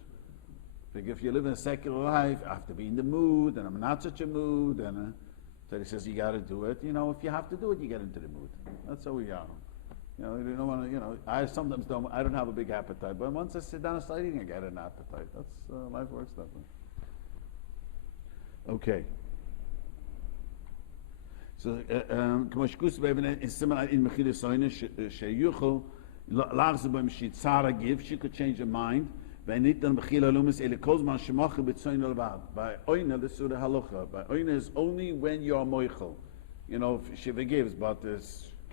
Because if you live in a secular life, I have to be in the mood, and I'm not such a mood, and Torah says you got to do it. If you have to do it, you get into the mood. That's how we are. You don't want to. I sometimes don't. I don't have a big appetite, but once I sit down and start eating, I get an appetite. That's life works that way. Okay. So, is similar in Mechila Soine Sheyuchel Lachzebim Shitzara give. She could change her mind. Ve'nitan b'chil halumis ele kozman shemachu b'tzoyin levad. By oina, this is the halacha. By oina is only when you are moichel. You know, if she forgives, but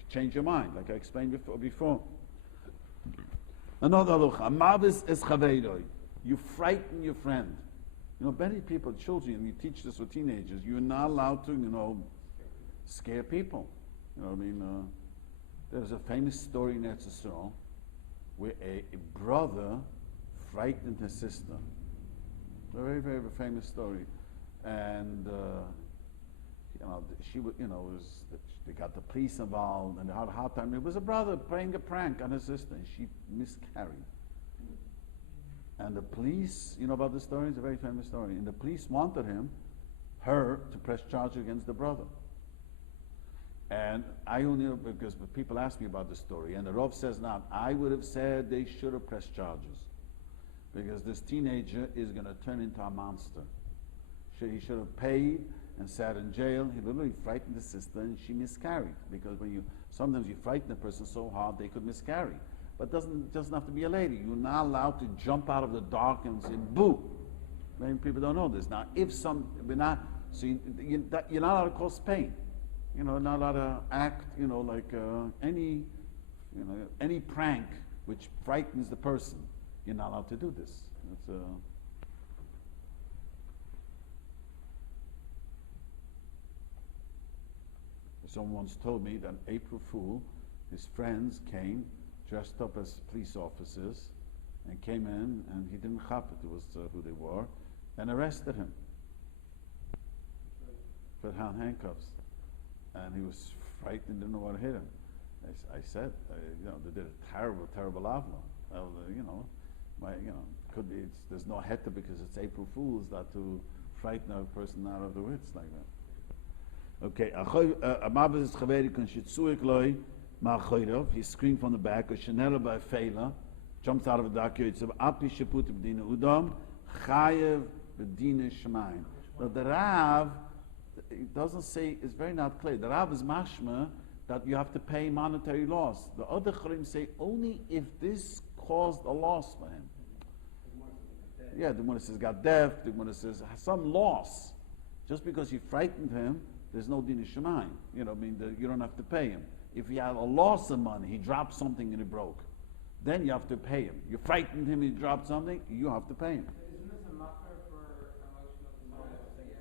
change your mind, like I explained before. Another halacha. Amavis es chaveiroi. You frighten your friend. You know, many people, children, you teach this with teenagers, you're not allowed to, scare people. You know what I mean? There's a famous story in Eretz Yisrael where a brother frightened his sister. A very, very famous story. And, they got the police involved and they had a hard time. It was a brother playing a prank on his sister and she miscarried. And the police, you know about this story? It's a very famous story. And the police wanted her to press charge against the brother. And I only know because people ask me about the story, and the Rav says not. I would have said they should have pressed charges, because this teenager is going to turn into a monster. He should have paid and sat in jail. He literally frightened his sister, and she miscarried. Because sometimes you frighten a person so hard they could miscarry. But it doesn't have to be a lady. You're not allowed to jump out of the dark and say boo. Many people don't know this. Now, you're not allowed to cause pain. Not allowed to act, any prank which frightens the person. You're not allowed to do this. Someone once told me that April Fool, his friends came dressed up as police officers and came in, and he didn't chap it was who they were, and arrested him. Put on handcuffs. And he was frightened, didn't know what hit him. I said, they did a terrible, terrible avla. Could be there's no heta because it's April Fool's that to frighten a person out of the wits like that. Okay, Amavis is chaveri kun shitzuik loy ma'achoyrov. He screamed from the back. Shenela by Feila jumps out of the dark. It's api sheput b'dina udam chayev b'dina shemaim. The Rav, it doesn't say, it's very not clear. The Rav is mashma that you have to pay monetary loss. The other Charim say only if this caused a loss for him. Yeah, the Gemara says got deaf, the Gemara says some loss. Just because you frightened him, there's no din shemayim. You don't have to pay him. If he had a loss of money, he dropped something and it broke, then you have to pay him. You frightened him, he dropped something, you have to pay him. Isn't this a mucker for emotional?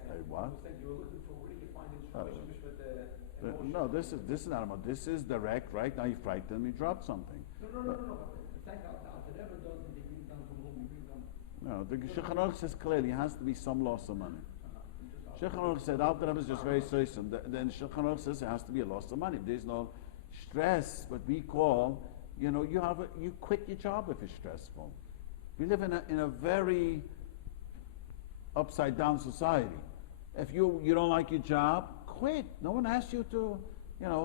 Hey, what? You were looking for, where do you find information with the emotion? No, this is not about. This is direct, right? Now you frightened him, he dropped something. No. Thank God, whatever does, they bring down from home, you bring down. No, the Shulchan Aruch says clearly, it has to be some loss of money. Shulchan Aruch said, Alter Rebbe is just very certain. Then Shulchan Aruch says it has to be a loss of money. There's no stress, what we call, you quit your job if it's stressful. We live in a very upside down society. If you don't like your job, quit. No one asked you to.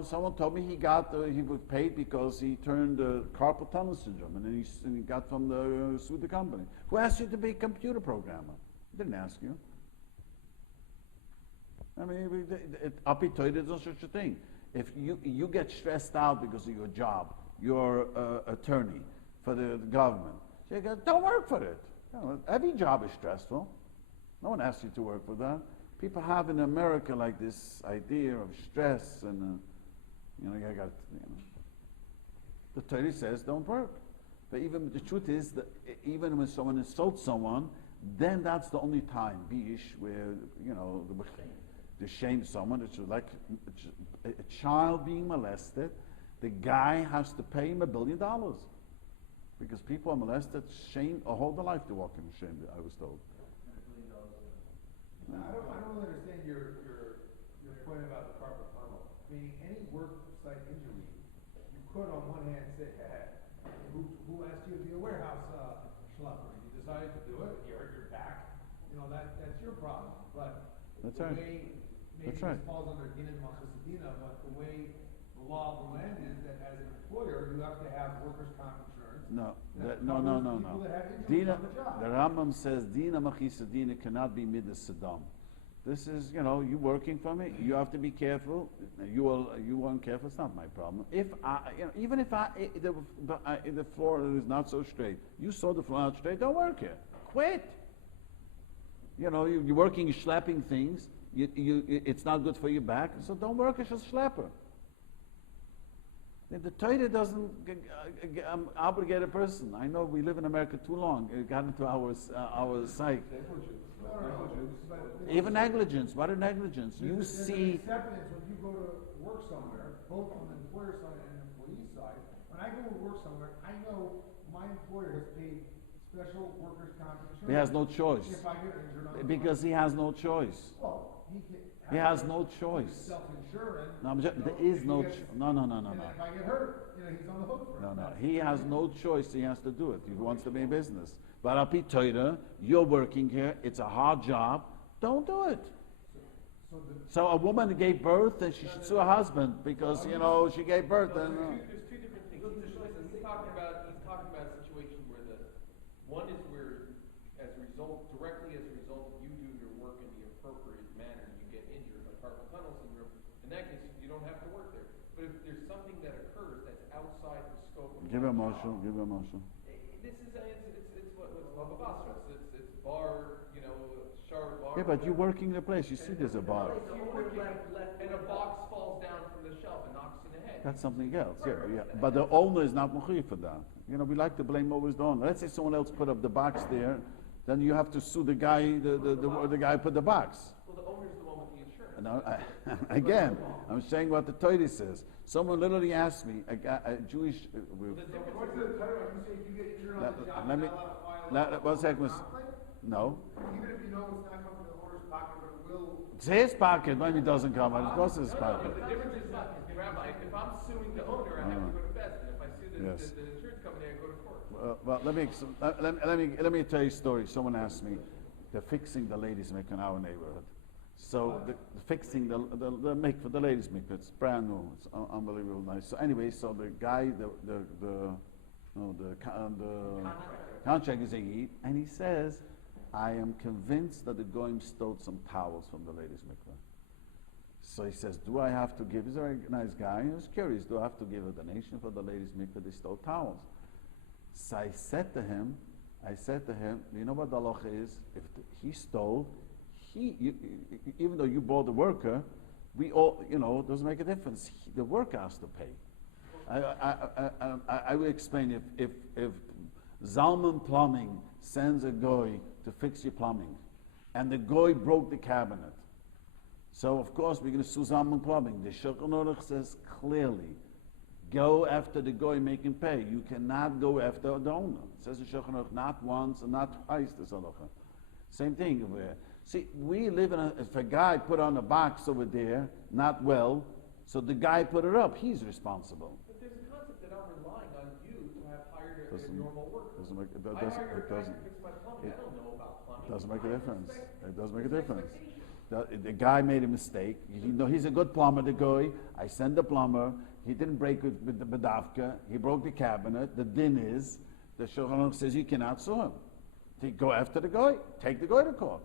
Someone told me he was paid because he turned carpal tunnel syndrome, and then he got from sued the company. Who asked you to be a computer programmer? Didn't ask you. I mean, there's no such a thing. If you get stressed out because of your job, your attorney for the government, so you go, don't work for it. Every job is stressful. No one asks you to work for that. People have in America like this idea of stress, and the Torah says don't work. But even the truth is that even when someone insults someone, then that's the only time, bish, where to shame someone. It's like a child being molested. The guy has to pay him $1 billion because people are molested. Shame, a whole life to walk in shame. I was told. I don't really understand your point about the carpal tunnel. Meaning any work site injury, you could on one hand say, hey, who asked you to be a warehouse schluffer? You decided to do it, you hurt your back, that's your problem. But that's the right. way maybe this falls under Dina Machasadina, but the way the law of the land is that as an employer you have to have workers' comp insurance. No. People that have injuries Dina, on the job. the Rambam says Dina Machisadina cannot be midas Saddam. This is, you working for me. You have to be careful. You weren't careful. It's not my problem. If even if the floor is not so straight, you saw the floor not straight. Don't work here. Quit. You're working, schlepping things. It's not good for your back. So don't work as a schlepper. The Torah doesn't obligate a person. I know we live in America too long. It got into our psyche. Even negligence. What are negligence? You see. Acceptance when you go to work somewhere, both on the employer side and the employee side. When I go to work somewhere, I know my employer has paid special workers' comp insurance. He has no choice. If I get injured, Because he has no choice. well, He has no choice. Self-insurance. No, there is no. No. And if I get hurt, he's on the hook for it. No. He has no choice. He has to do it. He wants to be in business. But Al Pi Torah, you're working here. It's a hard job. Don't do it. So a woman gave birth, and she should sue her husband because she gave birth. And There's two different things. He's talking about a situation where one is where, directly as a result of you doing your work in the appropriate manner, you get injured, like carpal tunnel syndrome. In that case, you don't have to work there. But if there's something that occurs that's outside the scope of give him motion. Give him motion. This is it's what's lavabasra. It's bar, shower bar. Yeah, but you're working the place. You see, there's a bar. And a box falls down from the shelf and knocks you in the head. That's something else. Yeah. But the owner is not mechuyev for that. We like to blame always the owner. Let's say someone else put up the box there, then you have to sue the guy. The guy put the box. Well, the owner's the one with the insurance. No, again, I'm saying what the Torah says. Someone literally asked me, a Jewish. What's the title? Are you saying you get injured on the job? Let me. One second. No. Even if you know it's not coming from the owner's pocket, but it will. It's his pocket. Maybe it doesn't come. Of course, it's his pocket. But the difference is, Rabbi, if I'm suing the owner, I have to go to best, and if I sue the insurance company, I go to court. Well, let me tell you a story. Someone asked me, they're fixing the ladies' mikvah in our neighborhood. So fixing the mikvah, the ladies' mikvah, it's brand new. It's unbelievable nice. So anyway, so the guy, the contract is a Yid, and he says, I am convinced that the goyim stole some towels from the ladies' mikvah. So he says, do I have to give, he's a very nice guy, he was curious, do I have to give a donation for the ladies' mikvah? They stole towels. So I said to him, you know what the halacha is? If he stole, even though you bought the worker, we all, it doesn't make a difference. The worker has to pay. I will explain if Zalman Plumbing sends a goy to fix your plumbing, and the goy broke the cabinet, so of course we're going to sue Zalman Plumbing. The Shulchan Aruch says clearly, go after the goy, make him pay. You cannot go after the owner. It says the Shulchan Aruch not once and not twice. This halacha. Same thing over here. See, we live in if a guy put on a box over there, not well, so the guy put it up, he's responsible. But there's a concept that I'm relying on you to have hired a normal worker. I hire a guy to fix my plumbing. I don't know about plumbing. It doesn't make a difference. It doesn't make a difference. The guy made a mistake. He's a good plumber, the guy. I send the plumber. He didn't break with the bedavka. He broke the cabinet. The din is, the Shulchan Aruch says you cannot sue him. Go after the guy. Take the guy to court.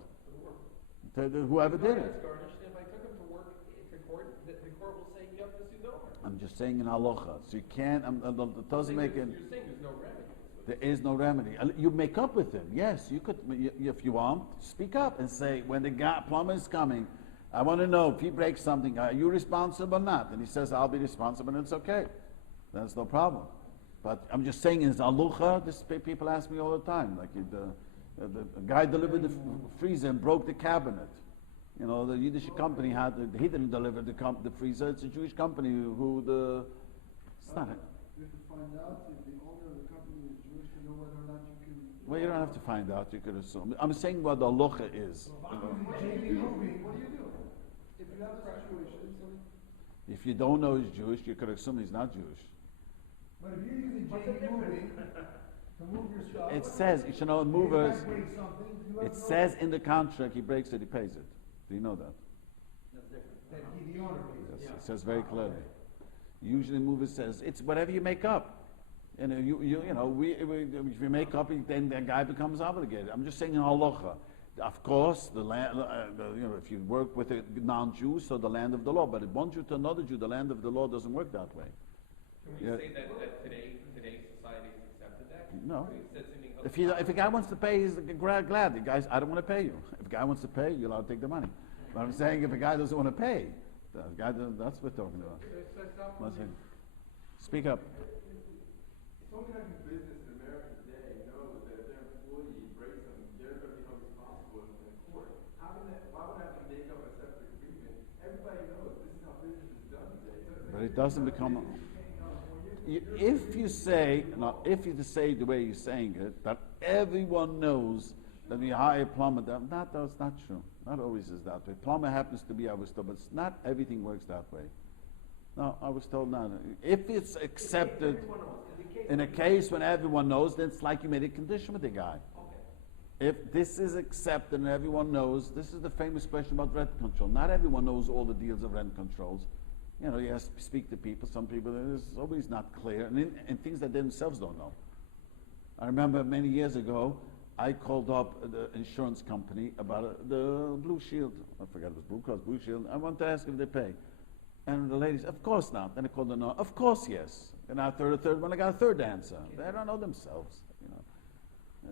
Whoever did it. If I took him to work to court, the court will say you have to sue the owner. I'm just saying in halacha. So you can't, it doesn't make it. You're saying there's no remedy. There is no remedy. You make up with him. Yes, you could, if you want, speak up and say, when the plumber is coming, I want to know if he breaks something, are you responsible or not? And he says, I'll be responsible, and it's okay. That's no problem. But I'm just saying, in halacha, people ask me all the time, like the guy delivered the freezer and broke the cabinet. The Yiddish company he didn't deliver the freezer. It's a Jewish company it's not. You have to find out if the owner of the company is Jewish to know whether or not you can. Well, you don't have to find out. You could assume. I'm saying what the halacha is. What do you do? If you have a situation, If you don't know he's Jewish, you could assume he's not Jewish. But if you're using JV moving to move your stuff. It says, movers. It says in the contract he breaks it, he pays it. Do you know that? That he, the owner pays. Yes, it says very clearly. Usually, mover says it's whatever you make up. If you make up, then the guy becomes obligated. I'm just saying in halacha, of course, the land, if you work with a non-Jew, so the land of the law. But if one Jew to another Jew, the land of the law doesn't work that way. Can we Yeah. say that today's society has accepted that? No. It says something If a guy wants to pay, he's glad. The guys, I don't want to pay you. If a guy wants to pay, you're allowed to take the money. But I'm saying if a guy doesn't want to pay, the guy that's what we're talking about. Let's see. Speak up. Someone that do business in America today knows that if their employee breaks something, they're going to be held responsible in court. Why would I have to make up a separate agreement? Everybody knows this is how business is done today. But it doesn't become. If you say the way you're saying it, that everyone knows that we hire a plumber, that's not true. Not always is that way. Plumber happens to be, I was told, but not everything works that way. No, I was told not. If it's accepted in a case when everyone knows, then it's like you made a condition with the guy. If this is accepted and everyone knows, this is the famous question about rent control. Not everyone knows all the deals of rent controls. You have to speak to people. Some people, it's always not clear, and things that they themselves don't know. I remember many years ago, I called up the insurance company about the Blue Shield. I forgot it was Blue Cross, Blue Shield. I wanted to ask if they pay. And the lady said, of course not. Then I called them, no, of course yes. And after the third one, I got a third answer. They don't know themselves.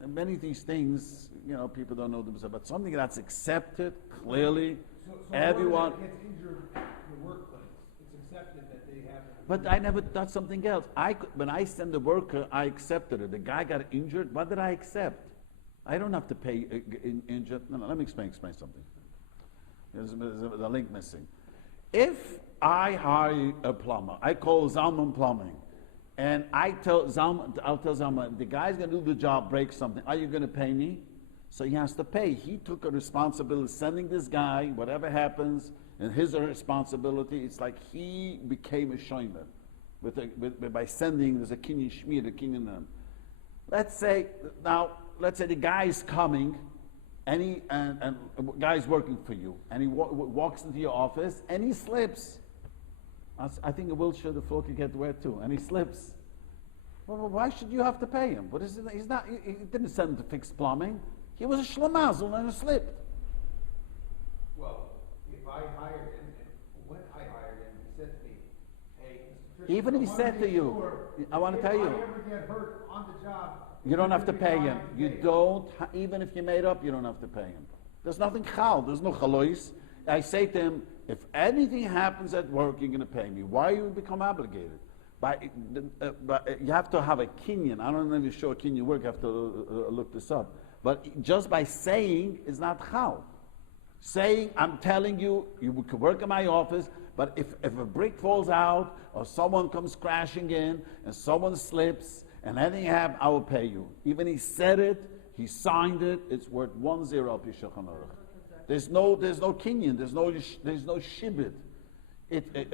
And many of these things, people don't know themselves. But something that's accepted clearly, So everyone. a worker that gets injured in the workplace, it's accepted that they have. But I never thought something else. When I send the worker, I accepted it. The guy got injured. What did I accept? I don't have to pay injured. No, let me explain something. There's a link missing. If I hire a plumber, I call Zalman Plumbing, and I'll tell Zalman, the guy's going to do the job, break something. Are you going to pay me? So he has to pay. He took a responsibility sending this guy, whatever happens, and his responsibility. It's like he became a shomer by sending. There's a kinyan shmir, a kinyan. Let's say the guy is coming, and a guy's working for you, and he walks into your office, and he slips. I think a wheelchair, the floor could get wet too, and he slips. Well, why should you have to pay him? But he didn't send him to fix plumbing. He was a schlemazel and he slipped. Well, if I hired him, and when I hired him, he said to me, hey, Mr. Christian, Even if he said to you, I want to tell you, if I ever get hurt on the job, you don't have to pay him. You don't, even if you made up, you don't have to pay him. There's nothing chal, there's no chalois. I say to him, if anything happens at work, you're going to pay me. Why you become obligated? But you have to have a kinyan. I don't know if you show a kinyan work, I have to look this up. But just by saying is not chal. Saying, I'm telling you, you could work in my office, but if a brick falls out, or someone comes crashing in, and someone slips, and anything happens, I will pay you. Even he said it, he signed it, it's worth 1-0 al pi Shulchan Aruch. There's no kinyan, there's no shibit.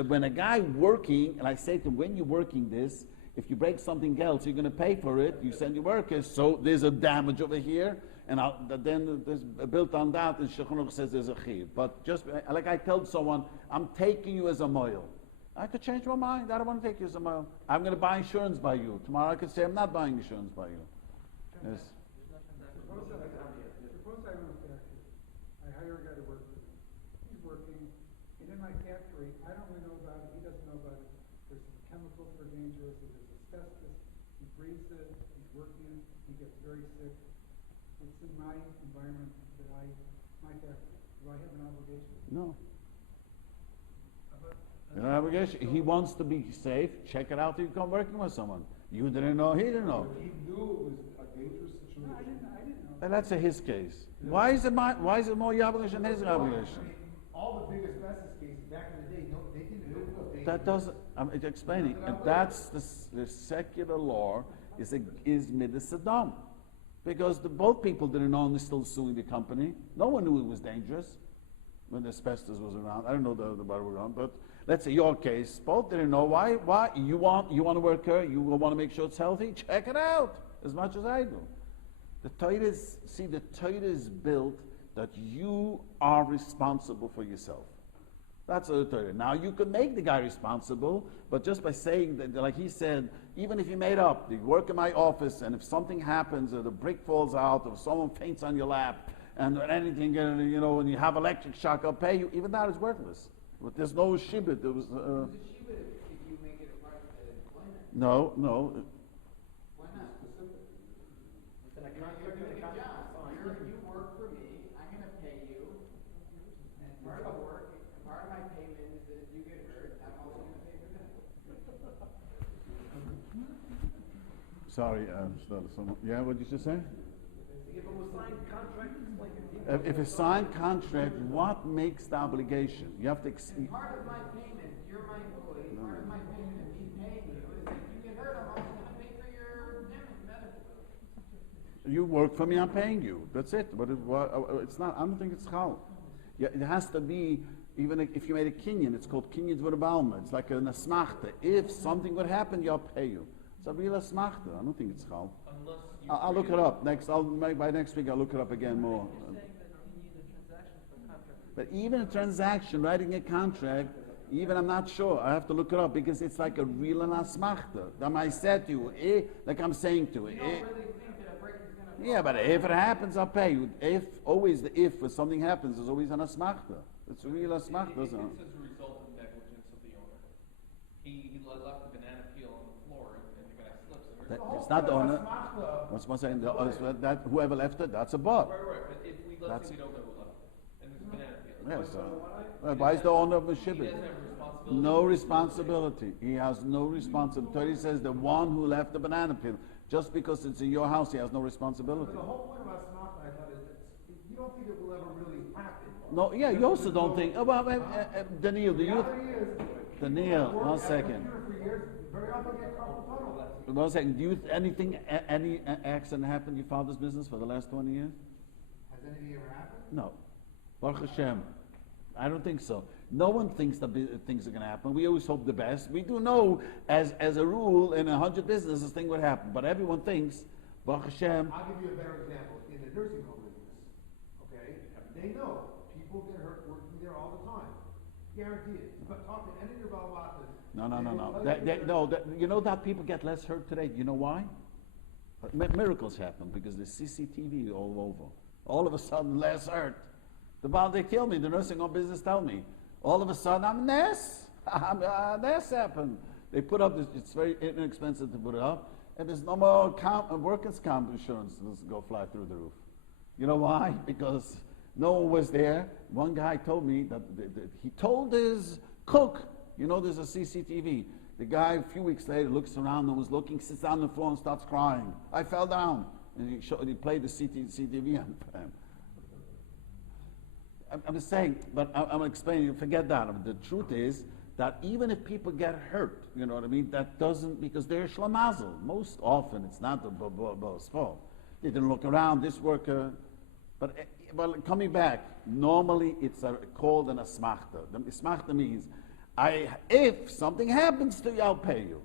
When a guy working, and I say to him, when you're working this, if you break something else, you're going to pay for it. You send your workers, so there's a damage over here, and then there's built on that. And Shulchan Aruch says there's a chiyuv. But just like I told someone, I'm taking you as a moil. I could change my mind. I don't want to take you as a moil. I'm going to buy insurance by you. Tomorrow I could say I'm not buying insurance by you. Yes. Suppose I move back here. I hire a guy to work for me. He's working, and in my factory, I don't really know about it, he doesn't know about it. There's chemicals that are dangerous, there's asbestos, he breathes it, he's working, he gets very sick. It's in my environment that my factory. Do I have an obligation? No. An obligation. He wants to be safe. Check it out till you come working with someone. You didn't know, he didn't know. he knew it was a dangerous situation. No, I didn't know. And that's his case. Why is it more your obligation than his obligation? I mean, all the big asbestos cases back in the day, they didn't know it was dangerous. That doesn't. I'm explaining, and that's the secular law is midas Saddam, because both people didn't know and they're still suing the company. No one knew it was dangerous when asbestos was around. I don't know the about around, but let's say your case, both didn't know why. Why you want a worker? You want to make sure it's healthy. Check it out as much as I do. The Torah is built that you are responsible for yourself. That's the Torah. Now you could make the guy responsible, but just by saying that, like he said, even if you made up, you work in my office, and if something happens, or the brick falls out, or someone faints on your lap, and when anything, when you have electric shock, I'll pay you. Even that is worthless. But there's no shibud. There was. Who's a shiva if you make it a part of the employment? No. Why not? You're doing a job. You work for me. I'm going to pay you. And part of the work, part of my payment is that if you get hurt, I'm also going to pay for that. Sorry, yeah, what did you just say? If it was signed contract, it's like a If a signed contract, what makes the obligation? You have to. And part of my payment, you're my employee, part of my payment of me paying you is if you get hurt, I'm also going to pay for your medical bill. You work for me, I'm paying you. That's it. But it's not. I don't think it's chal. Yeah, it has to be. Even if you made a kinyan, it's called kinyan d'varabalma. It's like an asmachta. If something would happen, I'll pay you. It's a real asmachta. I don't think it's chal. Unless you I'll look it up next. By next week, I'll look it up again more. You're saying that you need a transaction for contract. But even a transaction, writing a contract, even I'm not sure. I have to look it up because it's like a real asmachta. That I said to you, like I'm saying to you. You don't really think that a break is going to Yeah, but if it happens, I'll pay you. If always the if when something happens, there's always an asmachta. It's a real asmachta, It's isn't it? as a result of negligence of the owner. He left the banana peel on the floor and the guy slips and That- hurts. It's not the owner. What's one saying? That whoever left it, that's a bot. Right. But if let's That's- say we don't know who left it, and there's a banana peel. Yes. Why is the owner of a He shibboleth? doesn't have responsibility. No responsibility. He has no responsibility. He says the one who left the banana peel, just because it's in your house, he has no responsibility. But the whole point about Smacha, I thought, is that you don't think it will ever really happen. No, yeah, you also don't think. Daniel, do The you? reality is, Daniel, work one at a second. computer for years, very often get carpal tunnel. 1 second. Do you any accident happened in your father's business for the last 20 years? Has anything ever happened? No. Baruch Hashem. I don't think so. No one thinks that things are going to happen. We always hope the best. We do know, as a rule, in 100 businesses, this thing would happen. But everyone thinks, Baruch Hashem. I'll give you a better example. In the nursing home business, okay, they know people get hurt working there all the time. Guarantee it. But talk to any of your Balwatas. No. You know that people get less hurt today. You know why? Miracles happen because there's CCTV all over. All of a sudden, less hurt. They kill me. The nursing home business tell me. All of a sudden, I'm a nurse. Nurse happened. They put up this. It's very inexpensive to put it up, and there's no more workers' comp insurance. Doesn't go fly through the roof. You know why? Because no one was there. One guy told me that he told his cook, there's a CCTV. The guy, a few weeks later, looks around and was looking, sits down on the floor and starts crying. I fell down. And he played the CCTV on him. I'm just saying, but I'm explaining, forget that. The truth is that even if people get hurt, you know what I mean, that doesn't, because they're shlamazel. Most often, it's not the boss fault. They didn't look around, this worker. But coming back, normally it's called an asmachta. The asmachta means, if something happens to you, I'll pay you.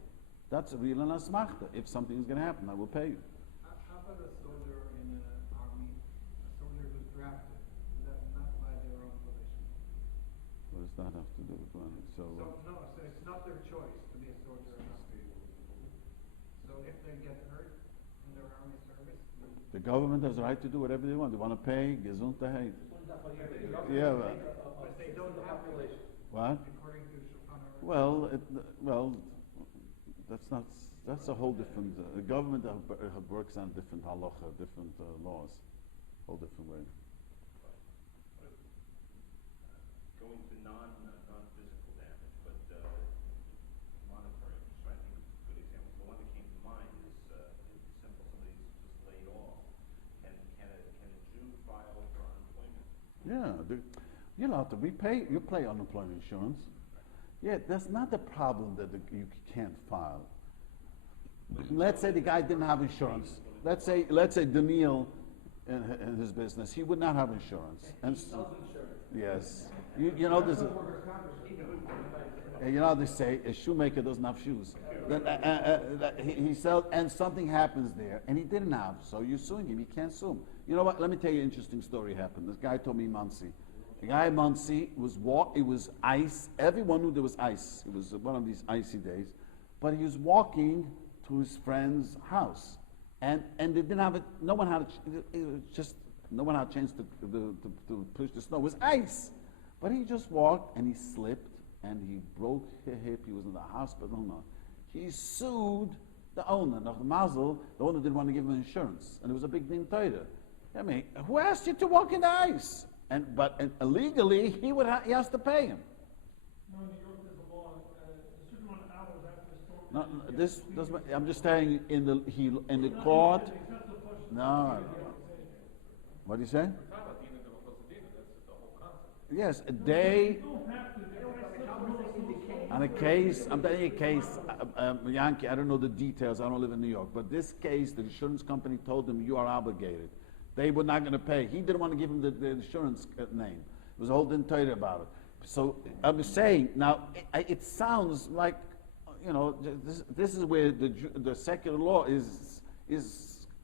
That's a real an asmachta. If something is going to happen, I will pay you. How about a soldier in the army, a soldier who's drafted, not by their own volition? What does that have to do with one? So It's not their choice to be a soldier or not. So if they get hurt in their army service, the government has the right to do whatever they want. They want to pay, gesundheit. Yeah, but they don't have relation, what? according to Shulchan Aruch. Well, that's a whole different. The government works on different halacha, different laws, whole different way. Going to non-physical damage, but monetary. I'm just trying to think of good examples. The one that came to mind is simple. Somebody's just laid off. Can a Jew file for unemployment? Yeah, you pay unemployment insurance. Yeah, that's not the problem that you can't file. Let's say the guy didn't have insurance. Let's say Daniel in his business, he would not have insurance. And yes, you know there's they say a shoemaker doesn't have shoes. Then he sells, and something happens there, and he didn't have. So you're suing him. You can't sue him. You know what? Let me tell you an interesting story happened. This guy told me in Muncie. The guy in Muncie it was ice. Everyone knew there was ice. It was one of these icy days. But he was walking to his friend's house. And they didn't have it. No one had it. It was just No one had a chance to push the snow. It was ice. But he just walked and he slipped and he broke his hip. He was in the hospital. No. He sued the owner. Nach the mazel, the owner didn't want to give him insurance. And it was a big din Tauber. I mean, who asked you to walk in the ice? But illegally, he has to pay him. No, in New York there's a law, a certain amount of hours after the storm. No, this doesn't. I'm just saying in the court. No. What do you say? We're talking about Dina de Machos Dina, that's the whole concept. Yes, they You don't have to. on a case. I'm telling you a case. Yankee, I don't know the details. I don't live in New York, but this case, the insurance company told him you are obligated. They were not going to pay. He didn't want to give him the insurance name. It was a whole din Tauber about it. So I'm saying now, it sounds like, you know, this is where the secular law is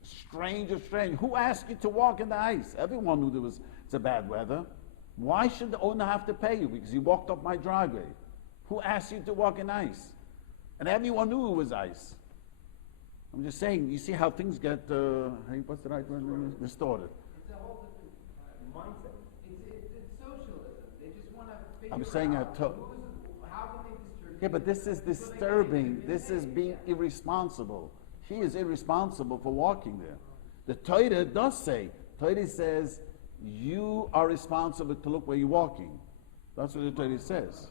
strange or strange. Who asked you to walk in the ice? Everyone knew it's a bad weather. Why should the owner have to pay you? Because you walked up my driveway. Who asked you to walk in ice? And everyone knew it was ice. I'm just saying, you see how things get, what's the right word? Distorted. It's a whole different mindset. It's socialism. They just want to figure I'm saying out how can they distribute. Yeah, but this is disturbing. This is being irresponsible. He is irresponsible for walking there. The Torah does say, Torah says, you are responsible to look where you're walking. That's what the Torah says.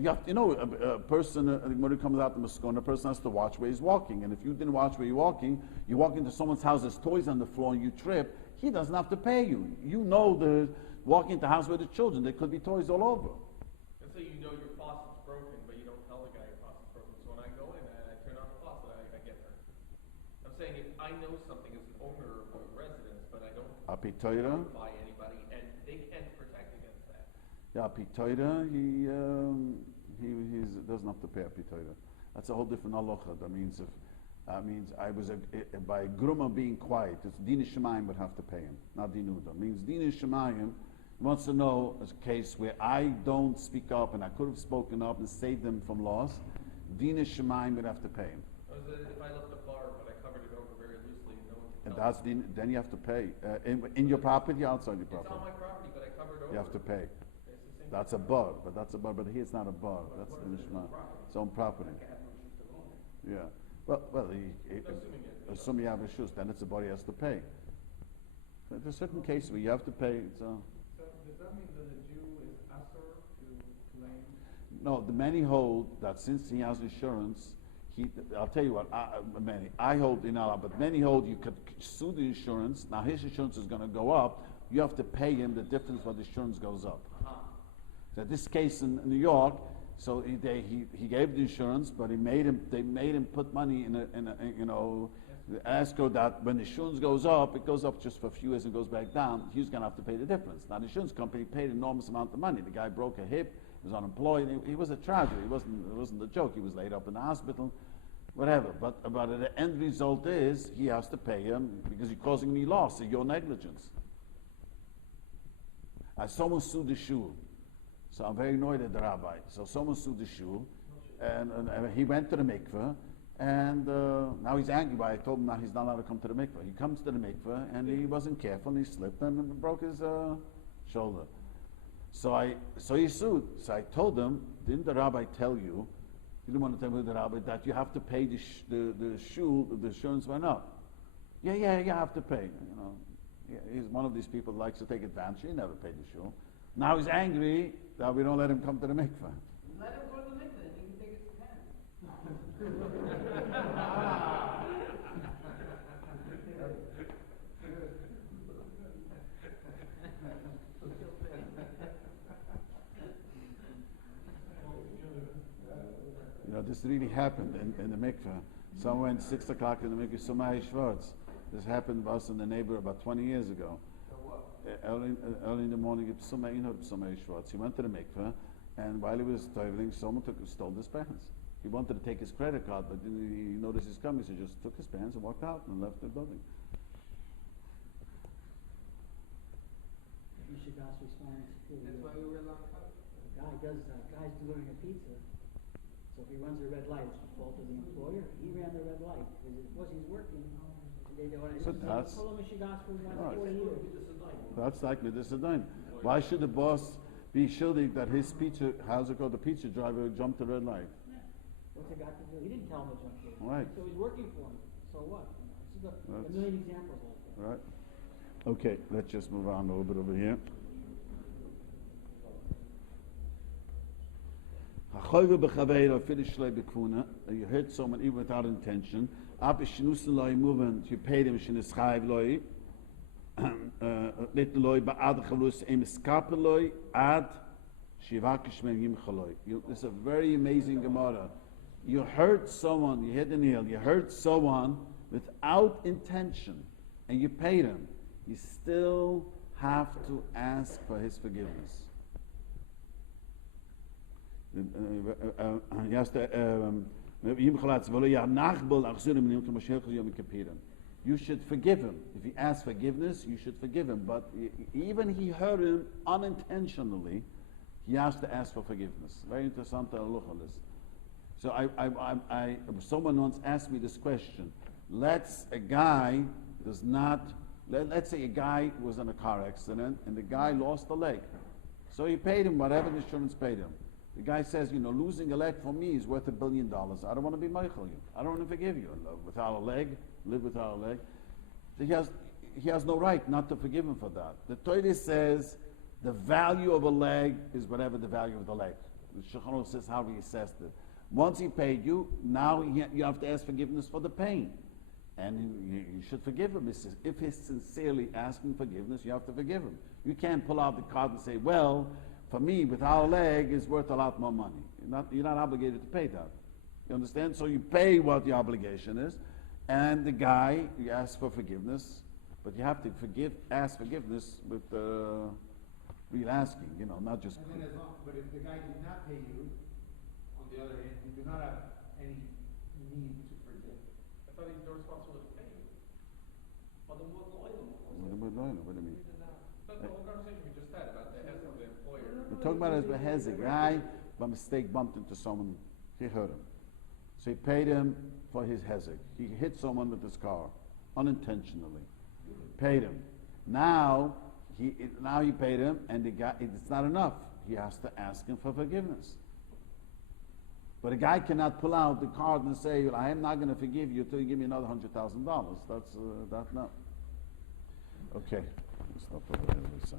Yeah, a person, when it comes out to Muskon, a person has to watch where he's walking. And if you didn't watch where you're walking, you walk into someone's house, there's toys on the floor, and you trip, he doesn't have to pay you. You know walking into the house with the children, there could be toys all over. Let's say you know your faucet's broken, but you don't tell the guy your faucet's broken. So when I go in and I turn on the faucet, I get hurt. I'm saying if I know something as an owner of a residence, but I don't notify anybody, and they can't protect against that. Yeah, Pitoida, he doesn't have to pay a Pitoida. That's a whole different halacha. That means I was by gruma being quiet. It's Dina Shemayim would have to pay him, not Dinuda. Means Dina Shemayim wants to know a case where I don't speak up and I could have spoken up and saved them from loss. Dina Shemayim would have to pay him. If I left the bar but I covered it over very loosely, no one can And tell. then you have to pay in your property, outside your It's property. on my property, but I covered over. You have to pay. It's the same That's a bar, but here it's not a bar. That's the Nishma. It's own property. Yeah. Well, assuming you have a shoes, then it's a bar he has to pay. There's a certain case where you have to pay. So does that mean that a Jew is asur to claim? No, the many hold that since he has insurance, I'll tell you what, I hold in Allah, but many hold you could sue the insurance. Now his insurance is going to go up. You have to pay him the difference what the insurance goes up. So this case in New York, so he gave the insurance, but they made him put money in the escrow that when the insurance goes up, it goes up just for a few years and goes back down. He's going to have to pay the difference. Now the insurance company paid an enormous amount of money. The guy broke a hip, was unemployed. He was a tragedy. It wasn't a joke. He was laid up in the hospital, whatever. But the end result is he has to pay him because you're causing me loss. It's your negligence. Someone sued the shul. So I'm very annoyed at the rabbi. So someone sued the shul, and he went to the mikveh, and now he's angry. But I told him now he's not allowed to come to the mikveh. He comes to the mikveh, and he wasn't careful, and he slipped and broke his shoulder. So he sued. So I told him, didn't the rabbi tell you? He didn't want to tell me the rabbi that you have to pay the shul. The insurance went up. Yeah, you have to pay. He's one of these people that likes to take advantage. He never paid the shul. Now he's angry that we don't let him come to the mikveh. Let him go to the mikveh and he can take his pen. This really happened in the mikveh. Somewhere at 6 o'clock in the mikveh, Sumai Schwartz. This happened to us in the neighborhood about 20 years ago. Early in the morning, Sumai Schwartz. He went to the mikveh, and while he was toiling, someone stole his pants. He wanted to take his credit card, but then he noticed he's coming, so he just took his pants and walked out and left the building. You should ask response. That's why we wear long coats. Guy's delivering a pizza. So if he runs a red light, it's the fault of the employer. He ran the red light because he's working. they want to. So that's- Pull them, she got for about Right. 40 years. That's like Midas. Why should the boss be shielding that his pizza, how's it called, the pizza driver jumped the red light? What's it got to do? He didn't tell him to jump in. Right. So he's working for him. So what? You know, this is a That's- million examples like that. Right? Okay, let's just move on a little bit over here. You hurt someone even without intention. You paid him This is a very amazing Gemara. You hurt someone, you hit the nail, you hurt someone without intention, and you paid him. You still have to ask for his forgiveness. You should forgive him. If he asks forgiveness, you should forgive him. But even he hurt him unintentionally, he has to ask for forgiveness. Very interesting halacha list. So someone once asked me this question. Let's say a guy was in a car accident and the guy lost a leg. So he paid him whatever the insurance paid him. The guy says, losing a leg for me is worth $1 billion. I don't want to be Michael you. I don't want to forgive you. Without a leg, live without a leg. So he has no right not to forgive him for that. The Torah says the value of a leg is whatever the value of the leg. The Shiurim says how he assessed it. Once he paid you, now you have to ask forgiveness for the pain. And you should forgive him. If he's sincerely asking forgiveness, you have to forgive him. You can't pull out the card and say, well, for me, without a leg, is worth a lot more money. You're not obligated to pay that. You understand? So you pay what the obligation is, and the guy, you ask for forgiveness, but you have to ask forgiveness with real asking, not just... And then but if the guy did not pay you, on the other hand, you do not have any need to forgive. I thought he's responsible to pay you. What do you mean? That's the whole conversation we just had about the hezek of the employer. We're talking about it as a guy, by mistake, bumped into someone, he hurt him. So he paid him for his hezek. He hit someone with his car, unintentionally. Paid him. Now he paid him, and the guy, it's not enough. He has to ask him for forgiveness. But a guy cannot pull out the card and say, well, I am not going to forgive you until you give me another $100,000. That's not. Okay. Stop over there, Lisa.